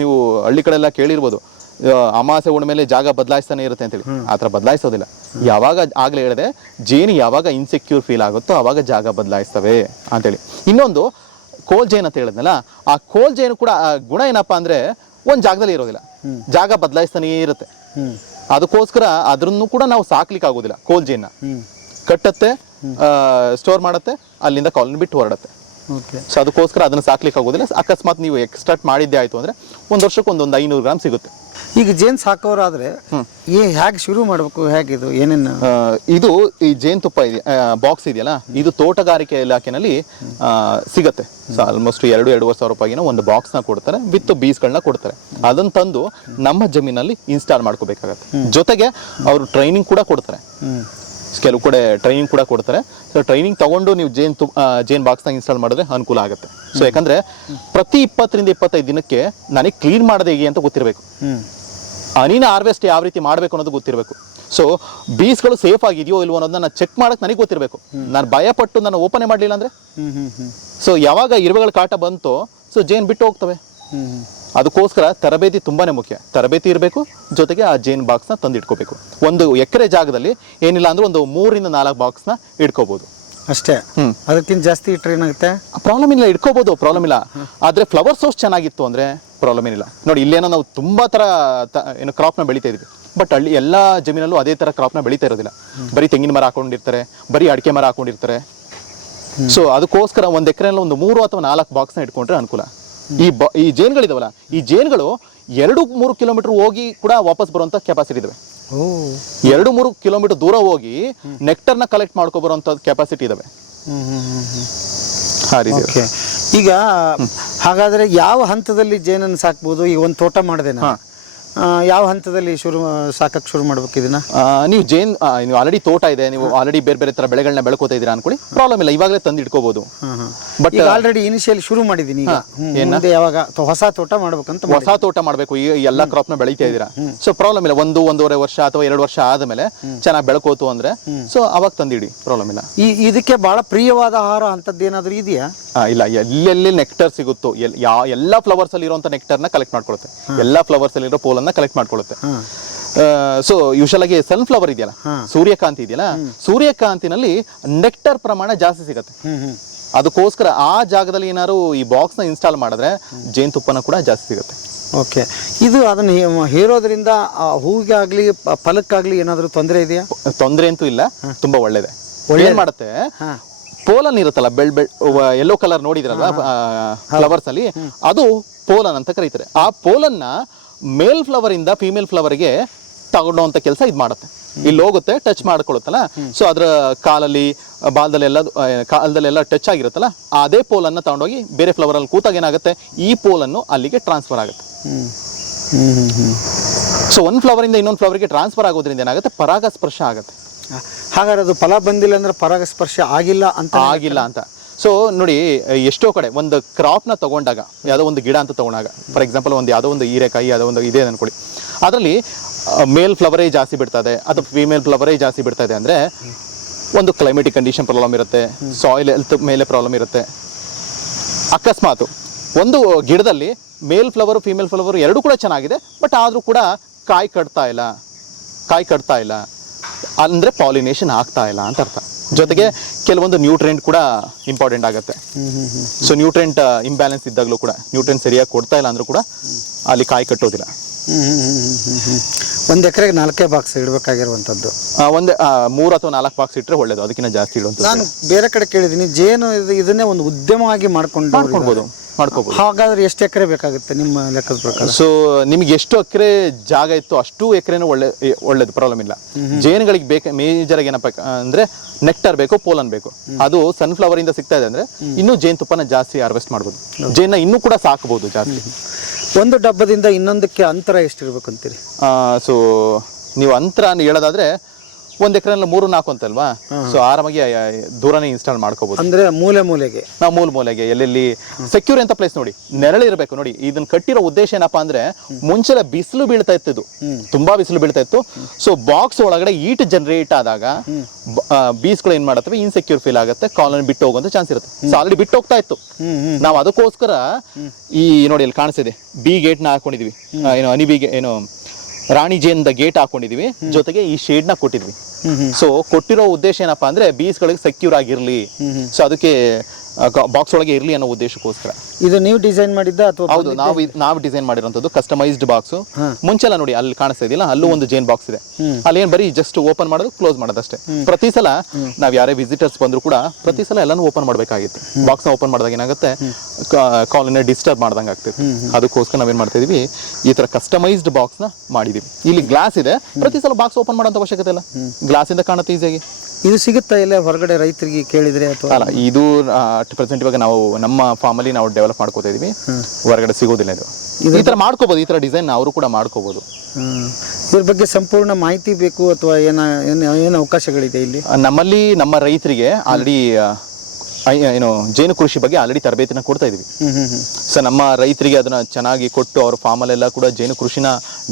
ನೀವು ಹಳ್ಳಿ ಕಡೆ ಎಲ್ಲ ಕೇಳಿರ್ಬೋದು. ಅಮಾಸೆ ಉಣ್ಮೇಲೆ ಜಾಗ ಬದಲಾಯಿಸ್ತಾನೆ ಇರುತ್ತೆ ಅಂತೇಳಿ. ಆತರ ಬದಲಾಯಿಸೋದಿಲ್ಲ. ಯಾವಾಗ ಆಗ್ಲೇ ಹೇಳಿದೆ, ಜೇನು ಯಾವಾಗ ಇನ್ಸೆಕ್ಯೂರ್ ಫೀಲ್ ಆಗುತ್ತೋ ಅವಾಗ ಜಾಗ ಬದಲಾಯಿಸ್ತವೆ ಅಂತೇಳಿ. ಇನ್ನೊಂದು ಕೋಲ್ ಜೇನ್ ಅಂತ ಹೇಳಿದ್ನಲ್ಲ, ಆ ಕೋಲ್ ಜೇನು ಕೂಡ ಗುಣ ಏನಪ್ಪಾ ಅಂದ್ರೆ ಒಂದ್ ಜಾಗದಲ್ಲಿ ಇರೋದಿಲ್ಲ, ಜಾಗ ಬದಲಾಯಿಸ್ತಾನೇ ಇರುತ್ತೆ. ಅದಕ್ಕೋಸ್ಕರ ಅದ್ರನ್ನು ಕೂಡ ನಾವು ಸಾಕ್ಲಿಕ್ಕೆ ಆಗೋದಿಲ್ಲ. ಕೋಲ್ ಜೇನ್ನ ಕಟ್ಟತ್ತೆ, ಸ್ಟೋರ್ ಮಾಡತ್ತೆ, ಅಲ್ಲಿಂದ ಕಾಲನಿ ಬಿಟ್ಟು ಹೊರಡತ್ತೆ. ಸೊ ಅದಕ್ಕೋಸ್ಕರ ಅದನ್ನ ಸಾಕ್ಲಿಕ್ಕೆ ಆಗೋದಿಲ್ಲ. ಅಕಸ್ಮಾತ್ ನೀವು ಎಕ್ಸ್ಟ್ರಾಕ್ಟ್ ಮಾಡಿದ್ದೆ ಆಯ್ತು ಅಂದ್ರೆ 1 ವರ್ಷಕ್ಕೆ ಒಂದು 500 ಗ್ರಾಮ್ ಸಿಗುತ್ತೆ. ಈಗ ಜೇನ್ ಸಾಕೋರಾದ್ರೆ ಹೇಗೆ ಶುರು ಮಾಡ್ಬೇಕು? ಹೇಗಿದು ಏನೇನು? ಇದು ಈ ಜೇನುತುಪ್ಪ ಇದೆ ಬಾಕ್ಸ್ ಇದೆಯಲ್ಲ, ಇದು ತೋಟಗಾರಿಕೆ ಇಲಾಖೆನಲ್ಲಿ ಸಿಗತ್ತೆ. ಸೊ ಆಲ್ಮೋಸ್ಟ್ 2-2.5 ಸಾವಿರ ರೂಪಾಯಿನ ಒಂದು ಬಾಕ್ಸ್ ನ ಕೊಡ್ತಾರೆ, ವಿತ್ ಬೀಸ್ಗಳನ್ನ ಕೊಡ್ತಾರೆ. ಅದನ್ನ ತಂದು ನಮ್ಮ ಜಮೀನಲ್ಲಿ ಇನ್ಸ್ಟಾಲ್ ಮಾಡ್ಕೋಬೇಕಾಗತ್ತೆ. ಜೊತೆಗೆ ಅವರು ಟ್ರೈನಿಂಗ್ ಕೂಡ ಕೊಡ್ತಾರೆ, ಕೆಲವು ಕಡೆ ಟ್ರೈನಿಂಗ್ ಕೂಡ ಕೊಡ್ತಾರೆ. ಸೊ ಟ್ರೈನಿಂಗ್ ತಗೊಂಡು ನೀವು ಜೇನ್ ಬಾಕ್ಸ್ನ ಇನ್ಸ್ಟಾಲ್ ಮಾಡಿದ್ರೆ ಅನುಕೂಲ ಆಗುತ್ತೆ. ಸೊ ಯಾಕಂದ್ರೆ ಪ್ರತಿ 20 ರಿಂದ 25 ದಿನಕ್ಕೆ ನನಗೆ ಕ್ಲೀನ್ ಮಾಡೋದು ಹೇಗೆ ಅಂತ ಗೊತ್ತಿರಬೇಕು. ಹನಿನ ಹಾರ್ವೆಸ್ಟ್ ಯಾವ ರೀತಿ ಮಾಡಬೇಕು ಅನ್ನೋದು ಗೊತ್ತಿರಬೇಕು. ಸೊ ಬೀಸ್ಗಳು ಸೇಫ್ ಆಗಿದೆಯೋ ಇಲ್ವೋ ಅನ್ನೋದನ್ನ ಚೆಕ್ ಮಾಡಕ್ ನನಗೆ ಗೊತ್ತಿರಬೇಕು. ನಾನು ಭಯಪಟ್ಟು ನಾನು ಓಪನ್ ಮಾಡಲಿಲ್ಲ ಅಂದ್ರೆ, ಸೊ ಯಾವಾಗ ಇರುವೆಗಳ ಕಾಟ ಬಂತೋ ಸೊ ಜೇನ್ ಬಿಟ್ಟು ಹೋಗ್ತವೆ. ಅದಕ್ಕೋಸ್ಕರ ತರಬೇತಿ ತುಂಬಾನೇ ಮುಖ್ಯ. ತರಬೇತಿ ಇರಬೇಕು, ಜೊತೆಗೆ ಆ ಜೇನ್ ಬಾಕ್ಸ್ನ ತಂದು ಇಟ್ಕೋಬೇಕು. 1 ಎಕರೆ ಜಾಗದಲ್ಲಿ ಏನಿಲ್ಲ ಅಂದ್ರೆ ಒಂದು 3 ರಿಂದ 4 ಬಾಕ್ಸ್ನ ಇಟ್ಕೋಬಹುದು ಅಷ್ಟೇ. ಅದಕ್ಕಿಂತ ಜಾಸ್ತಿ ಇಟ್ಟರೆ ಏನಾಗುತ್ತೆ? ಪ್ರಾಬ್ಲಮ್ ಇಲ್ಲ, ಇಟ್ಕೋಬಹುದು, ಪ್ರಾಬ್ಲಮ್ ಇಲ್ಲ. ಆದ್ರೆ ಫ್ಲವರ್ ಸೋರ್ಸ್ ಚೆನ್ನಾಗಿತ್ತು ಅಂದ್ರೆ ಪ್ರಾಬ್ಲಮ್ ಏನಿಲ್ಲ. ನೋಡಿ, ಇಲ್ಲೇನೋ ನಾವು ತುಂಬಾ ತರ ಏನು ಕ್ರಾಪ್ನ ಬೆಳಿತಾ ಇದೀವಿ, ಬಟ್ ಹಳ್ಳಿ ಎಲ್ಲಾ ಜಮೀನಲ್ಲೂ ಅದೇ ತರ ಕ್ರಾಪ್ನ ಬೆಳಿತಾ ಇರೋದಿಲ್ಲ. ಬರೀ ತೆಂಗಿನ ಮರ ಹಾಕೊಂಡಿರ್ತಾರೆ, ಬರೀ ಅಡಿಕೆ ಮರ ಹಾಕೊಂಡಿರ್ತಾರೆ. ಸೊ ಅದಕ್ಕೋಸ್ಕರ ಒಂದ್ ಎಕರೆನಲ್ಲಿ ಒಂದು 3 ಅಥವಾ 4 ಬಾಕ್ಸ್ನ ಇಟ್ಕೊಂಡ್ರೆ ಅನುಕೂಲ. ಈ ಜೇನುಗಳಿದಾವಲ್ಲ, ಈ ಜೇನುಗಳು 2-3 ಕಿಲೋಮೀಟರ್ ಹೋಗಿ ಕೂಡ ವಾಪಸ್ ಬರುವಂತ ಕೆಪಾಸಿಟಿ ಇದಾವೆ. 2-3 ಕಿಲೋಮೀಟರ್ ದೂರ ಹೋಗಿ ನೆಕ್ಟರ್ನ ಕಲೆಕ್ಟ್ ಮಾಡ್ಕೊ ಬರುವಂತ ಕೆಪಾಸಿಟಿ ಇದಾವೆ. ಓಕೆ. ಈಗ ಹಾಗಾದ್ರೆ ಯಾವ ಹಂತದಲ್ಲಿ ಜೇನನ್ನು ಸಾಕ್ಬೋದು? ಈಗ ಒಂದು ತೋಟ ಮಾಡಿದೆ ನಾನು, ಯಾವ ಹಂತದಲ್ಲಿ ಸಾಕಕ್ಕೆ ಶುರು ಮಾಡ್ಬೇಕು ಇದನ್ನ? ನೀವು ನೀವು ಆಲ್ರೆಡಿ ತೋಟ ಇದೆ, ನೀವು ಆಲ್ರೆಡಿ ಬೇರೆ ಬೇರೆ ತರ ಬೆಳೆಗಳನ್ನ ಬೆಳ್ಕೋತಾ ಇದೀರಾ ಅನ್ಕೊಳ್ಳಿ, ಪ್ರಾಬ್ಲಮ್ ಇಲ್ಲ, ಇವಾಗಲೇ ತಂದು ಇಟ್ಕೋಬಹುದು. ಬಟ್ ಆಲ್ರೆಡಿ ಇನಿಷಿಯಲ್ ಶುರು ಮಾಡಿದೀನಿ, ಈಗ ಮುಂದೆ ಯಾವಾಗ ಹೊಸ ತೋಟ ಮಾಡ್ಬೇಕಂತ ಹೊಸ ತೋಟ ಮಾಡ್ಬೇಕು, ಈ ಎಲ್ಲಾ ಕ್ರಾಪ್ ನ ಬೆಳಿತಾ ಇದೀರಾ, ಸೊ ಪ್ರಾಬ್ಲಮ್ ಇಲ್ಲ. 1-1.5 ವರ್ಷ ಅಥವಾ 2 ವರ್ಷ ಆದ್ಮೇಲೆ ಚೆನ್ನಾಗಿ ಬೆಳ್ಕೋತು ಅಂದ್ರೆ ಸೊ ಅವಾಗ ತಂದಿಡಿ, ಪ್ರಾಬ್ಲಮ್ ಇಲ್ಲ. ಇದಕ್ಕೆ ಬಹಳ ಪ್ರಿಯವಾದ ಆಹಾರ ಅಂತದ್ದು ಏನಾದ್ರು ಇದೆಯಾ? ಇಲ್ಲ, ಎಲ್ಲೆಲ್ಲಿ ನೆಕ್ಟರ್ ಸಿಗುತ್ತೋ ಎಲ್ಲಾ ಫ್ಲವರ್ಸ್ ಅಲ್ಲಿ ಇರುವಂತ ನೆಕ್ಟರ್ ನ ಕಲೆಕ್ಟ್ ಮಾಡ್ಕೊಳುತ್ತೆ, ಎಲ್ಲಾ ಫ್ಲವರ್ಸ್ ಅಲ್ಲಿ ಇರೋ ಪೋಲನ್ನ ಕಲೆಕ್ಟ್ ಮಾಡ್ಕೊಳ್ಳುತ್ತೆ. ಸೊ ಯೂಶಲ್ ಆಗಿ ಸನ್ಫ್ಲವರ್ ಇದೆಯಲ್ಲ, ಸೂರ್ಯಕಾಂತಿ ಇದೆಯಲ್ಲ, ಸೂರ್ಯಕಾಂತಿನಲ್ಲಿ ನೆಕ್ಟರ್ ಪ್ರಮಾಣ ಜಾಸ್ತಿ ಸಿಗುತ್ತೆ. ಅದಕ್ಕೋಸ್ಕರ ಆ ಜಾಗದಲ್ಲಿ ಏನಾದ್ರು ಈ ಬಾಕ್ಸ್ ನ ಇನ್ಸ್ಟಾಲ್ ಮಾಡಿದ್ರೆ ಜೇನುತುಪ್ಪನ ಕೂಡ ಜಾಸ್ತಿ ಸಿಗುತ್ತೆ. ಓಕೆ. ಇದು ಅದನ್ನ ಹೇರೋದ್ರಿಂದ ಹೂವಿಗಾಗ್ಲಿ ಫಲಕ್ಕಾಗ್ಲಿ ಏನಾದ್ರು ತೊಂದರೆ ಇದೆಯಾ? ತೊಂದರೆ ಅಂತೂ ಇಲ್ಲ, ತುಂಬಾ ಒಳ್ಳೇದೆ. ಏನ್ ಮಾಡುತ್ತೆ, ಪೋಲನ್ ಇರುತ್ತಲ್ಲ, ಯೆಲ್ಲೋ ಕಲರ್ ನೋಡಿದ್ರಲ್ಲ ಫ್ಲವರ್ಸ್ ಅಲ್ಲಿ, ಅದು ಪೋಲನ್ ಅಂತ ಕರೀತಾರೆ. ಆ ಪೋಲನ್ನ ಮೇಲ್ ಫ್ಲವರ್ ಇಂದ ಫಿಮೇಲ್ ಫ್ಲವರ್ ಗೆ ತಗೊಂಡುವಂತ ಕೆಲಸ ಇದು ಮಾಡುತ್ತೆ. ಇಲ್ಲಿ ಹೋಗುತ್ತೆ, ಟಚ್ ಮಾಡ್ಕೊಳ್ಳುತ್ತಲ್ಲ, ಸೊ ಅದ್ರ ಕಾಲದಲ್ಲೆಲ್ಲ ಟಚ್ ಆಗಿರುತ್ತಲ್ಲ, ಅದೇ ಪೋಲನ್ನ ತಗೊಂಡೋಗಿ ಬೇರೆ ಫ್ಲವರ್ ಅಲ್ಲಿ ಕೂತಾಗ ಏನಾಗುತ್ತೆ, ಈ ಪೋಲನ್ನು ಅಲ್ಲಿಗೆ ಟ್ರಾನ್ಸ್ಫರ್ ಆಗುತ್ತೆ. ಸೊ ಒಂದ್ ಫ್ಲವರ್ ಇಂದ ಇನ್ನೊಂದು ಫ್ಲವರ್ಗೆ ಟ್ರಾನ್ಸ್ಫರ್ ಆಗೋದ್ರಿಂದ ಏನಾಗುತ್ತೆ, ಪರಾಗಸ್ಪರ್ಶ ಆಗುತ್ತೆ. ಹಾಗಾದ್ರೆ ಅದು ಫಲ ಬಂದಿಲ್ಲ ಅಂದ್ರೆ ಪರಾಗಸ್ಪರ್ಶ ಆಗಿಲ್ಲ ಅಂತ. ಸೊ ನೋಡಿ, ಎಷ್ಟೋ ಕಡೆ ಒಂದು ಕ್ರಾಪ್ ನ ತಗೊಂಡಾಗ, ಯಾವುದೋ ಒಂದು ಗಿಡ ಅಂತ ತಗೊಂಡಾಗ, ಫಾರ್ ಎಕ್ಸಾಂಪಲ್ ಯಾವುದೋ ಒಂದು ಹೀರೆಕಾಯಿ, ಯಾವುದೋ ಒಂದು ಇದೆ ಅನ್ಕೊಳ್ಳಿ, ಅದರಲ್ಲಿ ಮೇಲ್ ಫ್ಲವರೇ ಜಾಸ್ತಿ ಬಿಡ್ತದೆ ಅಥವಾ ಫಿಮೇಲ್ ಫ್ಲವರೇ ಜಾಸ್ತಿ ಬಿಡ್ತಾ ಇದೆ ಅಂದ್ರೆ ಒಂದು ಕ್ಲೈಮೇಟಿಕ್ ಕಂಡೀಷನ್ ಪ್ರಾಬ್ಲಮ್ ಇರುತ್ತೆ, ಸಾಯಿಲ್ ಹೆಲ್ತ್ ಮೇಲೆ ಪ್ರಾಬ್ಲಮ್ ಇರುತ್ತೆ. ಅಕಸ್ಮಾತ್ ಒಂದು ಗಿಡದಲ್ಲಿ ಮೇಲ್ ಫ್ಲವರ್ ಫಿಮೇಲ್ ಫ್ಲವರ್ ಎರಡೂ ಕೂಡ ಚೆನ್ನಾಗಿದೆ, ಬಟ್ ಆದ್ರೂ ಕೂಡ ಕಾಯಿ ಕಟ್ತಾ ಇಲ್ಲ ಅಂದ್ರೆ ಪಾಲಿನೇಷನ್ ಆಗ್ತಾ ಇಲ್ಲ ಅಂತ ಅರ್ಥ. ಜೊತೆಗೆ ಕೆಲವೊಂದು ನ್ಯೂಟ್ರೆಂಟ್ ಕೂಡ ಇಂಪಾರ್ಟೆಂಟ್ ಆಗುತ್ತೆ. ಸೊ ನ್ಯೂಟ್ರೆಂಟ್ ಇಂಬ್ಯಾಲೆನ್ಸ್ ಇದ್ದಾಗಲೂ ಕೂಡ, ನ್ಯೂಟ್ರೆಂಟ್ ಸರಿಯಾಗಿ ಕೊಡ್ತಾ ಇಲ್ಲ ಅಂದ್ರೂ ಕೂಡ ಅಲ್ಲಿ ಕಾಯಿ ಕಟ್ಟೋದಿಲ್ಲ. ಒಂದು ಎಕರೆಗೆ 4 ಬಾಕ್ಸ್ ಇಡಬೇಕಾಗಿರುವಂಥದ್ದು. 3 ಅಥವಾ 4 ಬಾಕ್ಸ್ ಇಟ್ಟರೆ ಒಳ್ಳೇದು, ಅದಕ್ಕಿಂತ ಜಾಸ್ತಿ ಇಡುವಂಥದ್ದು. ನಾನು ಬೇರೆ ಕಡೆ ಕೇಳಿದ್ದೀನಿ, ಜೇನು ಇದನ್ನೇ ಒಂದು ಉದ್ಯಮವಾಗಿ ಮಾಡ್ಕೋಬಹುದು. ಹಾಗಾದ್ರೆ ಎಷ್ಟು ಎಕರೆ ಬೇಕಾಗುತ್ತೆ ನಿಮ್ಮ ಲೆಕ್ಕದ ಪ್ರಕಾರ? ಸೊ ನಿಮ್ಗೆ ಎಷ್ಟು ಎಕರೆ ಜಾಗ ಇತ್ತು ಅಷ್ಟು ಎಕರೆನೂ ಒಳ್ಳೇದು, ಪ್ರಾಬ್ಲಮ್ ಇಲ್ಲ. ಜೇನುಗಳಿಗೆ ಮೇಜರ್ ಆಗಿ ಏನಪ್ಪ ಅಂದ್ರೆ ನೆಕ್ಟರ್ ಬೇಕು, ಪೋಲನ್ ಬೇಕು. ಅದು ಸನ್ಫ್ಲವರ್ ಇಂದ ಸಿಗ್ತಾ ಇದೆ ಅಂದ್ರೆ ಇನ್ನೂ ಜೇನುತುಪ್ಪನ ಜಾಸ್ತಿ ಹಾರ್ವೆಸ್ಟ್ ಮಾಡ್ಬೋದು, ಜೇನ ಇನ್ನೂ ಕೂಡ ಸಾಕಬಹುದು ಜಾಸ್ತಿ. ಒಂದು ಡಬ್ಬದಿಂದ ಇನ್ನೊಂದಕ್ಕೆ ಅಂತರ ಎಷ್ಟಿರ್ಬೇಕು ಅಂತೀರಿ? ಸೊ ನೀವು ಅಂತರ ಹೇಳೋದಾದ್ರೆ 1 ಎಕರೆನಲ್ಲಿ 3-4 ಅಂತಲ್ವಾ, ಸೊ ಆರಾಮಾಗಿ ದೂರನೇ ಇನ್ಸ್ಟಾಲ್ ಮಾಡ್ಕೋಬಹುದು. ಅಂದ್ರೆ ಮೂಲೆಗೆ ನಾವು ಮೂಲೆಗೆ ಎಲ್ಲೆಲ್ಲಿ ಸೆಕ್ಯೂರ್ ಅಂತ ಪ್ಲೇಸ್ ನೋಡಿ, ನೆರಳಿರ್ಬೇಕು. ನೋಡಿ, ಇದನ್ನ ಕಟ್ಟಿರೋ ಉದ್ದೇಶ ಏನಪ್ಪಾ ಅಂದ್ರೆ ಮುಂಚೆ ಬಿಸಿಲು ಬೀಳ್ತಾ ಇತ್ತು, ಇದು ತುಂಬಾ ಬಿಸಿಲು ಬೀಳ್ತಾ ಇತ್ತು. ಸೊ ಬಾಕ್ಸ್ ಒಳಗಡೆ ಹೀಟ್ ಜನರೇಟ್ ಆದಾಗ ಬೀಸ್ಗಳು ಏನ್ ಮಾಡತ್ತವೆ, ಇನ್ಸೆಕ್ಯೂರ್ ಫೀಲ್ ಆಗುತ್ತೆ, ಕಾಲೋನಿ ಬಿಟ್ಟು ಹೋಗುವಂತ ಚಾನ್ಸ್ ಇರುತ್ತೆ. ಸೊ ಆಲ್ರೆಡಿ ಬಿಟ್ಟು ಹೋಗ್ತಾ ಇತ್ತು. ನಾವು ಅದಕ್ಕೋಸ್ಕರ ಈ ನೋಡಿ ಇಲ್ಲಿ ಕಾಣಿಸ್ತಿದೆ, ಬಿ ಗೇಟ್ ನ ಹಾಕೊಂಡಿದೀವಿ, ರಾಣಿ ಜೇನ್ದ ಗೇಟ್ ಹಾಕೊಂಡಿದೀವಿ, ಜೊತೆಗೆ ಈ ಶೇಡ್ ನ ಕೊಟ್ಟಿದ್ವಿ. ಸೊ ಕೊಟ್ಟಿರೋ ಉದ್ದೇಶ ಏನಪ್ಪಾ ಅಂದ್ರೆ ಬೀಸ್ಗಳಿಗೆ ಸೆಕ್ಯೂರ್ ಆಗಿರ್ಲಿ, ಸೊ ಅದಕ್ಕೆ ಬಾಕ್ಸ್ ಒಳಗೆ ಇರ್ಲಿ ಅನ್ನೋ ಉದ್ದೇಶಕ್ಕೋಸ್ಕರ. ಇದು ನೀವು ಡಿಸೈನ್ ಮಾಡಿದ್ದ ಅಥವಾ? ಹೌದು, ನಾವು ಡಿಸೈನ್ ಮಾಡಿರೋಂಥದ್ದು ಕಸ್ಟಮೈಸ್ಡ್ ಬಾಕ್ಸ್. ಮುಂಚೆಲ್ಲ ನೋಡಿ ಅಲ್ಲಿ ಕಾಣಿಸ್ತಾ ಇದೆಯಲ್ಲ, ಅಲ್ಲೂ ಒಂದು ಜೇನ್ ಬಾಕ್ಸ್ ಇದೆ. ಅಲ್ಲಿ ಏನ್ ಬರೀ ಜಸ್ಟ್ ಓಪನ್ ಮಾಡೋದು, ಕ್ಲೋಸ್ ಮಾಡೋದಷ್ಟೇ. ಪ್ರತಿ ಸಲ ನಾವ್ ಯಾರೇ ವಿಸಿಟರ್ಸ್ ಬಂದ್ರು ಕೂಡ ಪ್ರತಿ ಸಲ ಎಲ್ಲಾನು ಓಪನ್ ಮಾಡ್ಬೇಕಾಗಿತ್ತು. ಬಾಕ್ಸ್ ನ ಓಪನ್ ಮಾಡಿದಾಗ ಏನಾಗುತ್ತೆ, ಕಾಲನ್ನ ಡಿಸ್ಟರ್ಬ್ ಮಾಡ್ದಂಗೆ ಆಗ್ತೈತೆ. ಅದಕ್ಕೋಸ್ಕರ ನಾವೇನ್ ಮಾಡ್ತಾ ಇದೀವಿ, ಈ ತರ ಕಸ್ಟಮೈಸ್ಡ್ ಬಾಕ್ಸ್ ನ ಮಾಡಿದೀವಿ. ಇಲ್ಲಿ ಗ್ಲಾಸ್ ಇದೆ, ಪ್ರತಿ ಸಲ ಬಾಕ್ಸ್ ಓಪನ್ ಮಾಡೋಂಥ ಅವಶ್ಯಕತೆ ಇಲ್ಲ, ಗ್ಲಾಸ್ ಇಂದ ಕಾಣುತ್ತೆ ಈಸಿಯಾಗಿ. ಇದು ಸಿಗುತ್ತಾ ಇಲ್ಲ ಹೊರಗಡೆ ರೈತರಿಗೆ ಕೇಳಿದ್ರೆ? ಅಥವಾ ಅಲ್ಲ, ಇದು ಪ್ರೆಸೆಂಟ್ ಇವಾಗ ನಾವು ನಮ್ಮ ಫಾರ್ಮ್ ಅಲ್ಲಿ ನಾವು ಡೆವಲಪ್ ಮಾಡ್ಕೋತಾ ಇದೀವಿ, ಹೊರಗಡೆ ಸಿಗೋದಿಲ್ಲ. ಇದು ಈ ತರ ಮಾಡ್ಕೋಬಹುದು, ಈ ತರ ಡಿಸೈನ್ ಅವರು ಕೂಡ ಮಾಡ್ಕೋಬಹುದು. ಇದ್ರ ಬಗ್ಗೆ ಸಂಪೂರ್ಣ ಮಾಹಿತಿ ಬೇಕು ಅಥವಾ ಏನು ಅವಕಾಶಗಳಿದೆ ಇಲ್ಲಿ? ನಮ್ಮಲ್ಲಿ ನಮ್ಮ ರೈತರಿಗೆ ಆಲ್ರೆಡಿ ಜೇನು ಕೃಷಿ ಬಗ್ಗೆ ಆಲ್ರೆಡಿ ತರಬೇತಿನ ಕೊಡ್ತಾ ಇದೀವಿ. ಸೊ ನಮ್ಮ ರೈತರಿಗೆ ಅದನ್ನ ಚೆನ್ನಾಗಿ ಕೊಟ್ಟು ಅವ್ರ ಫಾರ್ಮಲ್ಲೆಲ್ಲ ಕೂಡ ಜೇನು ಕೃಷಿನ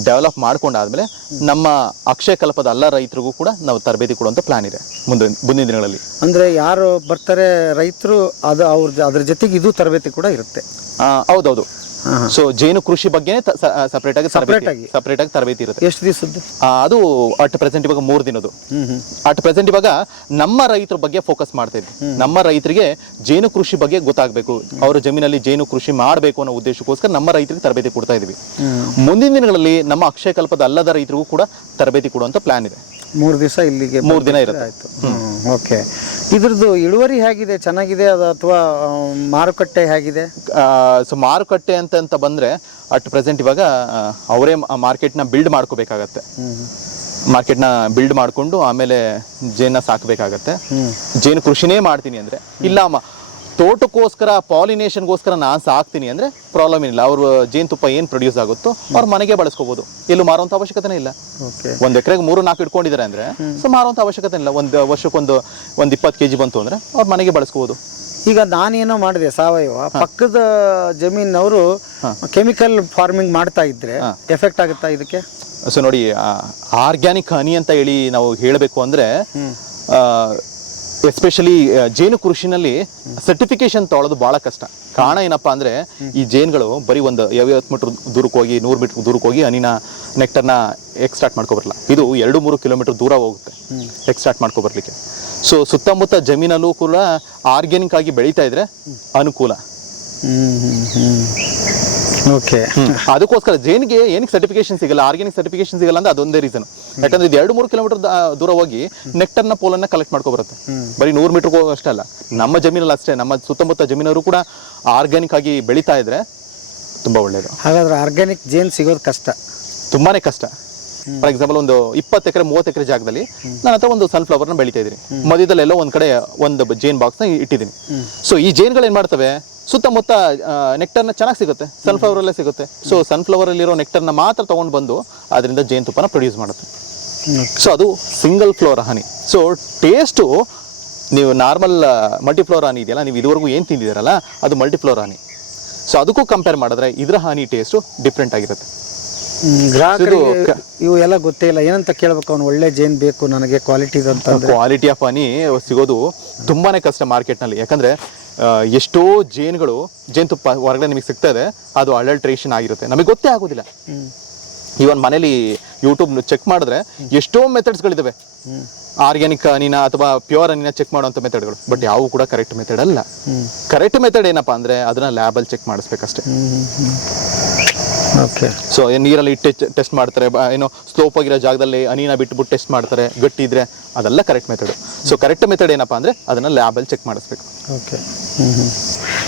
ಡೆವಲಪ್ ಮಾಡ್ಕೊಂಡಾದ್ಮೇಲೆ ನಮ್ಮ ಅಕ್ಷಯ ಕಲ್ಪದ ಎಲ್ಲ ರೈತರಿಗೂ ಕೂಡ ನಾವು ತರಬೇತಿ ಕೊಡುವಂತ ಪ್ಲಾನ್ ಇದೆ ಮುಂದಿನ ದಿನಗಳಲ್ಲಿ. ಅಂದ್ರೆ ಯಾರು ಬರ್ತಾರೆ ರೈತರು, ಅದು ಅದ್ರ ಜೊತೆಗೆ ಇದು ತರಬೇತಿ ಕೂಡ ಇರುತ್ತೆ? ಹೌದೌದು. ಸೊ ಜೇನು ಕೃಷಿ ಬಗ್ಗೆ ಸಪರೇಟ್ ಆಗಿ ತರಬೇತಿ ಇರುತ್ತೆ. ಎಷ್ಟು ದಿವಸದ್ದು ಅದು? ಅಟ್ ಪ್ರೆಸೆಂಟ್ ಇವಾಗ 3 ದಿನದ್ದು. ಅಟ್ ಪ್ರೆಸೆಂಟ್ ಇವಾಗ ನಮ್ಮ ರೈತರ ಬಗ್ಗೆ ಫೋಕಸ್ ಮಾಡ್ತಾ ಇದ್ವಿ. ನಮ್ಮ ರೈತರಿಗೆ ಜೇನು ಕೃಷಿ ಬಗ್ಗೆ ಗೊತ್ತಾಗಬೇಕು, ಅವರ ಜಮೀನಲ್ಲಿ ಜೇನು ಕೃಷಿ ಮಾಡಬೇಕು ಅನ್ನೋ ಉದ್ದೇಶಕ್ಕೋಸ್ಕರ ನಮ್ಮ ರೈತರಿಗೆ ತರಬೇತಿ ಕೊಡ್ತಾ ಇದೀವಿ. ಮುಂದಿನ ದಿನಗಳಲ್ಲಿ ನಮ್ಮ ಅಕ್ಷಯ ಕಲ್ಪದ ಅಲ್ಲದ ರೈತರಿಗೂ ಕೂಡ ತರಬೇತಿ ಕೊಡುವಂತ ಪ್ಲಾನ್ ಇದೆ. 3 ದಿವಸ ಇಲ್ಲಿಗೆ 3 ದಿನ ಇರುತ್ತೆ. ಆಯ್ತು. ಓಕೆ. ಇದ್ರದ್ದು ಇಳುವರಿ ಹೇಗಿದೆ, ಚೆನ್ನಾಗಿದೆ ಅದು ಅಥವಾ ಮಾರುಕಟ್ಟೆ ಹೇಗಿದೆ? ಸೊ ಮಾರುಕಟ್ಟೆ ಅಂತ ಬಂದರೆ ಅಟ್ ಪ್ರೆಸೆಂಟ್ ಇವಾಗ ಅವರೇ ಮಾರ್ಕೆಟ್ನ ಬಿಲ್ಡ್ ಮಾಡ್ಕೋಬೇಕಾಗತ್ತೆ. ಮಾರ್ಕೆಟ್ನ ಬಿಲ್ಡ್ ಮಾಡಿಕೊಂಡು ಆಮೇಲೆ ಜೇನ ಸಾಕಬೇಕಾಗತ್ತೆ. ಜೇನು ಕೃಷಿನೇ ಮಾಡ್ತೀನಿ ಅಂದರೆ ಇಲ್ಲ ತೋಟಕ್ಕೋಸ್ಕರ ಪಾಲಿನೇಷನ್ಗೋಸ್ಕರ ನಾನು ಸಾಕ್ತೀನಿ ಅಂದರೆ ಪ್ರಾಬ್ಲಮ್ ಏನಿಲ್ಲ. ಅವರು ಜೇನುತುಪ್ಪ ಏನು ಪ್ರೊಡ್ಯೂಸ್ ಆಗುತ್ತೋ ಅವ್ರ ಮನೆಗೆ ಬಳಸ್ಕೋಬೋದು, ಎಲ್ಲೂ ಮಾರುವಂಥ ಅವಶ್ಯಕತೆ ಇಲ್ಲ. ಒಂದು ಎಕರೆಗೆ 3-4 ಇಟ್ಕೊಂಡಿದ್ದಾರೆ ಅಂದರೆ ಸೊ ಮಾರುವಂಥ ಅವಶ್ಯಕತೆ ಇಲ್ಲ. ಒಂದು ವರ್ಷಕ್ಕೊಂದು 20 kg ಬಂತು ಅಂದರೆ ಅವ್ರ ಮನೆಗೆ ಬಳಸ್ಕೋಬೋದು. ಈಗ ನಾನೇನೋ ಮಾಡಿದೆ ಸಾವಯವ, ಪಕ್ಕದ ಜಮೀನವರು ಕೆಮಿಕಲ್ ಫಾರ್ಮಿಂಗ್ ಮಾಡ್ತಾ ಇದ್ರೆ ಎಫೆಕ್ಟ್ ಆಗುತ್ತಾ ಇದಕ್ಕೆ? ಸೊ ನೋಡಿ, ಆರ್ಗ್ಯಾನಿಕ್ ಹನಿ ಅಂತ ಹೇಳಿ ನಾವು ಹೇಳಬೇಕು ಅಂದರೆ ಎಸ್ಪೆಷಲಿ ಜೇನು ಕೃಷಿನಲ್ಲಿ ಸರ್ಟಿಫಿಕೇಶನ್ ತೊಗೊಳ್ಳೋದು ಭಾಳ ಕಷ್ಟ. ಕಾರಣ ಏನಪ್ಪ ಅಂದರೆ ಈ ಜೇನುಗಳು ಬರೀ ಒಂದು 50 ಮೀಟ್ರ್ ದೂರಕ್ಕೆ ಹೋಗಿ 100 ಮೀಟ್ರ್ ದೂರಕ್ಕೆ ಹೋಗಿ ಹನಿನ ನೆಕ್ಟರ್ನ ಎಕ್ಸ್ಟ್ರಾಕ್ಟ್ ಮಾಡ್ಕೊಬರಲ್ಲ. ಇದು 2-3 ಕಿಲೋಮೀಟರ್ ದೂರ ಹೋಗುತ್ತೆ ಎಕ್ಸ್ಟ್ರಾಕ್ಟ್ ಮಾಡ್ಕೊಬರ್ಲಿಕ್ಕೆ. ಸೊ ಸುತ್ತಮುತ್ತ ಜಮೀನಲ್ಲೂ ಕೂಡ ಆರ್ಗ್ಯಾನಿಕ್ ಆಗಿ ಬೆಳೀತಾ ಇದ್ರೆ ಅನುಕೂಲ. ಓಕೆ. ಅದಕ್ಕೋಸ್ಕರ ಜೇನಿಗೆ ಏನಕ್ಕೆ ಸರ್ಟಿಫಿಕೇಶನ್ ಸಿಗಲ್ಲ, ಆರ್ಗ್ಯಾನಿಕ್ ಸರ್ಟಿಫಿಕೇಶನ್ ಸಿಗಲ್ಲ ಅಂದ್ರೆ ಅದೊಂದೇ ರೀಸನ್. ಯಾಕಂದ್ರೆ ಇದು 2-3 ಕಿಲೋಮೀಟರ್ ದೂರ ಹೋಗಿ ನೆಕ್ಟರ್ನ ಪೋಲನ್ನ ಕಲೆಕ್ಟ್ ಮಾಡ್ಕೊಬರುತ್ತೆ. ಬರೀ 100 ಮೀಟರ್ ಹೋಗೋ ಅಷ್ಟೇ ಅಲ್ಲ, ನಮ್ಮ ಜಮೀನಲ್ಲಿ ಅಷ್ಟೇ, ನಮ್ಮ ಸುತ್ತಮುತ್ತ ಜಮೀನವರು ಕೂಡ ಆರ್ಗ್ಯಾನಿಕ್ ಆಗಿ ಬೆಳೀತಾ ಇದ್ರೆ ತುಂಬಾ ಒಳ್ಳೇದು. ಹಾಗಾದ್ರೆ ಆರ್ಗ್ಯಾನಿಕ್ ಜೇನ್ ಸಿಗೋದು ಕಷ್ಟ, ತುಂಬಾನೇ ಕಷ್ಟ. ಫಾರ್ ಎಕ್ಸಾಂಪಲ್ ಒಂದು 20 ಎಕರೆ 30 ಎಕರೆ ಜಾಗದಲ್ಲಿ ನನ್ನ ಹತ್ರ ಒಂದು ಸನ್ಫ್ಲವರ್ನ ಬೆಳೀತಾ ಇದ್ದೀನಿ. ಮಧ್ಯದಲ್ಲೆಲ್ಲೋ ಒಂದ್ ಕಡೆ ಒಂದು ಜೇನ್ ಬಾಕ್ಸ್ನ ಇಟ್ಟಿದ್ದೀನಿ. ಸೊ ಈ ಜೇನ್ಗಳು ಏನ್ ಮಾಡ್ತವೆ, ಸುತ್ತಮುತ್ತ ನೆಕ್ಟರ್ನ ಚೆನ್ನಾಗಿ ಸಿಗುತ್ತೆ, ಸನ್ಫ್ಲವರ್ ಅಲ್ಲೇ ಸಿಗುತ್ತೆ. ಸೊ ಸನ್ಫ್ಲವರ್ ಅಲ್ಲಿರೋ ನೆಕ್ಟರ್ನ ಮಾತ್ರ ತಗೊಂಡು ಬಂದು ಅದರಿಂದ ಜೇನುತುಪ್ಪನ ಪ್ರೊಡ್ಯೂಸ್ ಮಾಡುತ್ತೆ. ಸೊ ಅದು ಸಿಂಗಲ್ ಫ್ಲೋರ್ ಹನಿ. ಸೊ ಟೇಸ್ಟು ನೀವು ನಾರ್ಮಲ್ ಮಲ್ಟಿಫ್ಲೋರ್ ಹನಿ ಇದೆಯಲ್ಲ, ನೀವು ಇದುವರೆಗೂ ಏನು ತಿಂದಿದ್ದೀರಲ್ಲ ಅದು ಮಲ್ಟಿಫ್ಲೋರ್ ಹನಿ. ಸೊ ಅದಕ್ಕೂ ಕಂಪೇರ್ ಮಾಡಿದ್ರೆ ಇದರ ಹನಿ ಟೇಸ್ಟು ಡಿಫ್ರೆಂಟ್ ಆಗಿರುತ್ತೆ. ಗ್ರಾಹಕರಿಗೆ ಇವು ಎಲ್ಲ ಗೊತ್ತೇ ಇಲ್ಲ, ಏನಂತ ಕೇಳ್ಬೇಕು, ಅವ್ನು ಒಳ್ಳೆ ಜೇನ್ ಬೇಕು ನನಗೆ ಕ್ವಾಲಿಟಿ ಅಂತ. ಕ್ವಾಲಿಟಿ ಆಫ್ ಹನಿ ಸಿಗೋದು ತುಂಬಾನೇ ಕಷ್ಟ ಮಾರ್ಕೆಟ್ನಲ್ಲಿ. ಯಾಕಂದ್ರೆ ಎಷ್ಟೋ ಜೇನುತುಪ್ಪ ಹೊರಗಡೆ ನಿಮಗೆ ಸಿಗ್ತಾ ಇದೆ, ಅದು ಅಡಲ್ಟ್ರೇಷನ್ ಆಗಿರುತ್ತೆ, ನಮಗೆ ಗೊತ್ತೇ ಆಗೋದಿಲ್ಲ. ಇವನ್ ಮನೇಲಿ ಯೂಟ್ಯೂಬ್ ಚೆಕ್ ಮಾಡಿದ್ರೆ ಎಷ್ಟೋ ಮೆಥಡ್ಸ್ಗಳಿದಾವೆ, ಆರ್ಗ್ಯಾನಿಕ್ ಹನಿನ ಅಥವಾ ಪ್ಯೂರ್ ಹನಿನ ಚೆಕ್ ಮಾಡುವಂಥ ಮೆಥಡ್ಗಳು. ಬಟ್ ಯಾವ ಕೂಡ ಕರೆಕ್ಟ್ ಮೆಥಡ್ ಅಲ್ಲ. ಕರೆಕ್ಟ್ ಮೆಥಡ್ ಏನಪ್ಪಾ ಅಂದ್ರೆ ಅದನ್ನ ಲ್ಯಾಬಲ್ಲಿ ಚೆಕ್ ಮಾಡಿಸ್ಬೇಕಷ್ಟೇ. ಓಕೆ. ಸೊ ನೀರಲ್ಲಿ ಇಟ್ಟು ಟೆಸ್ಟ್ ಮಾಡ್ತಾರೆ, ಏನೋ ಸ್ಲೋಪ್ ಆಗಿರೋ ಜಾಗದಲ್ಲಿ ಹನಿನ ಬಿಟ್ಬಿಟ್ಟು ಟೆಸ್ಟ್ ಮಾಡ್ತಾರೆ, ಗಟ್ಟಿ ಇದ್ರೆ ಅದೆಲ್ಲ correct method. So correct method ಏನಪ್ಪಾ ಅಂದ್ರೆ ಅದನ್ನ ಲ್ಯಾಬಲ್ಲಿ ಚೆಕ್ ಮಾಡಿಸ್ಬೇಕು. ಓಕೆ.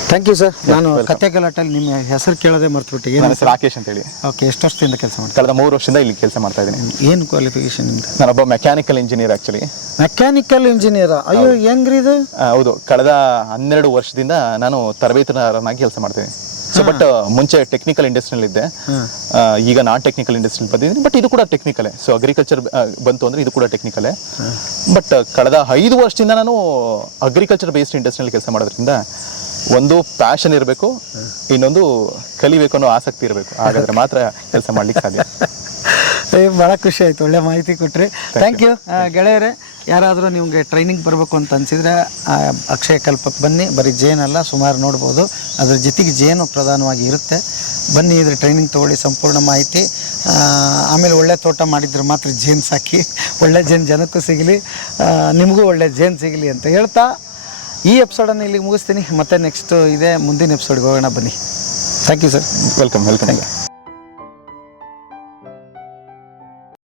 Thank you sir. ನಾನು ಕತೆ ಗಲಾಟಲ್ಲಿ ನಿಮ್ಮ ಹೆಸರು ಕೇಳೋದೇ ಮರ್ತ್ಬಿಟ್ಟು. ನನ್ನ ಹೆಸರು ರಾಕೇಶ್ ಅಂತ ಹೇಳಿ. ಓಕೆ. ಎಷ್ಟು ವರ್ಷದಿಂದ ಕೆಲಸ ಮಾಡ್ತೀನಿ? ಕಳೆದ 3 ವರ್ಷದಿಂದ ಇಲ್ಲಿ ಕೆಲಸ ಮಾಡ್ತಾ ಇದ್ದೀನಿ. ಏನು ಕ್ವಾಲಿಫಿಕೇಶನ್ ನಿಮ್ದು? ನಾನೊಬ್ಬ mechanical engineer actually. Mechanical engineer? ಅಯ್ಯೋ, ಹೆಂಗ್ರಿ ಇದು? ಹೌದು, ಕಳೆದ 12 ವರ್ಷದಿಂದ ನಾನು ತರಬೇತುದಾರನಾಗಿ ಕೆಲಸ ಮಾಡ್ತೀನಿ. ಸೊ ಬಟ್ ಮುಂಚೆ ಟೆಕ್ನಿಕಲ್ ಇಂಡಸ್ಟ್ರಿಯಲ್ಲಿ ಇದ್ದೆ, ಈಗ ನಾನ್ ಟೆಕ್ನಿಕಲ್ ಇಂಡಸ್ಟ್ರಿಯಲ್ಲಿ ಬಂದಿದ್ದೀನಿ. ಬಟ್ ಇದು ಕೂಡ ಟೆಕ್ನಿಕಲೇ. ಸೊ ಅಗ್ರಿಕಲ್ಚರ್ ಬಂತು ಅಂದ್ರೆ ಇದು ಕೂಡ ಟೆಕ್ನಿಕಲೇ. ಬಟ್ ಕಳೆದ 5 ವರ್ಷದಿಂದ ನಾನು ಅಗ್ರಿಕಲ್ಚರ್ ಬೇಸ್ಡ್ ಇಂಡಸ್ಟ್ರಿಯಲ್ಲಿ ಕೆಲಸ ಮಾಡೋದ್ರಿಂದ ಒಂದು ಪ್ಯಾಷನ್ ಇರಬೇಕು, ಇನ್ನೊಂದು ಕಲಿಬೇಕು ಅನ್ನೋ ಆಸಕ್ತಿ ಇರಬೇಕು. ಹಾಗಾದ್ರೆ ಮಾತ್ರ ಕೆಲಸ ಮಾಡ್ಲಿಕ್ಕೆ ಸಾಧ್ಯ. ಭಾಳ ಖುಷಿ ಆಯಿತು, ಒಳ್ಳೆ ಮಾಹಿತಿ ಕೊಟ್ಟರೆ. Thank you. ಗೆಳೆಯರೇ, ಯಾರಾದರೂ ನಿಮಗೆ ಟ್ರೈನಿಂಗ್ ಬರಬೇಕು ಅಂತ ಅನಿಸಿದರೆ ಅಕ್ಷಯ ಕಲ್ಪಕ್ಕೆ ಬನ್ನಿ. ಬರೀ ಜೇನಲ್ಲ, ಸುಮಾರು ನೋಡ್ಬೋದು. ಅದ್ರ ಜೊತೆಗೆ ಜೇನು ಪ್ರಧಾನವಾಗಿ ಇರುತ್ತೆ. ಬನ್ನಿ, ಇದ್ರ ಟ್ರೈನಿಂಗ್ ತೊಗೊಳ್ಳಿ, ಸಂಪೂರ್ಣ ಮಾಹಿತಿ. ಆಮೇಲೆ ಒಳ್ಳೆ ತೋಟ ಮಾಡಿದ್ರೆ ಮಾತ್ರ ಜೇನು ಸಾಕಿ, ಒಳ್ಳೆ ಜೇನು ಜನಕ್ಕೂ ಸಿಗಲಿ, ನಿಮಗೂ ಒಳ್ಳೆ ಜೇನು ಸಿಗಲಿ ಅಂತ ಹೇಳ್ತಾ ಈ ಎಪಿಸೋಡನ್ನು ಇಲ್ಲಿಗೆ ಮುಗಿಸ್ತೀನಿ. ಮತ್ತೆ ನೆಕ್ಸ್ಟ್ ಇದೆ ಮುಂದಿನ ಎಪಿಸೋಡ್ಗೆ ಹೋಗೋಣ, ಬನ್ನಿ. Thank you sir. ವೆಲ್ಕಮ್.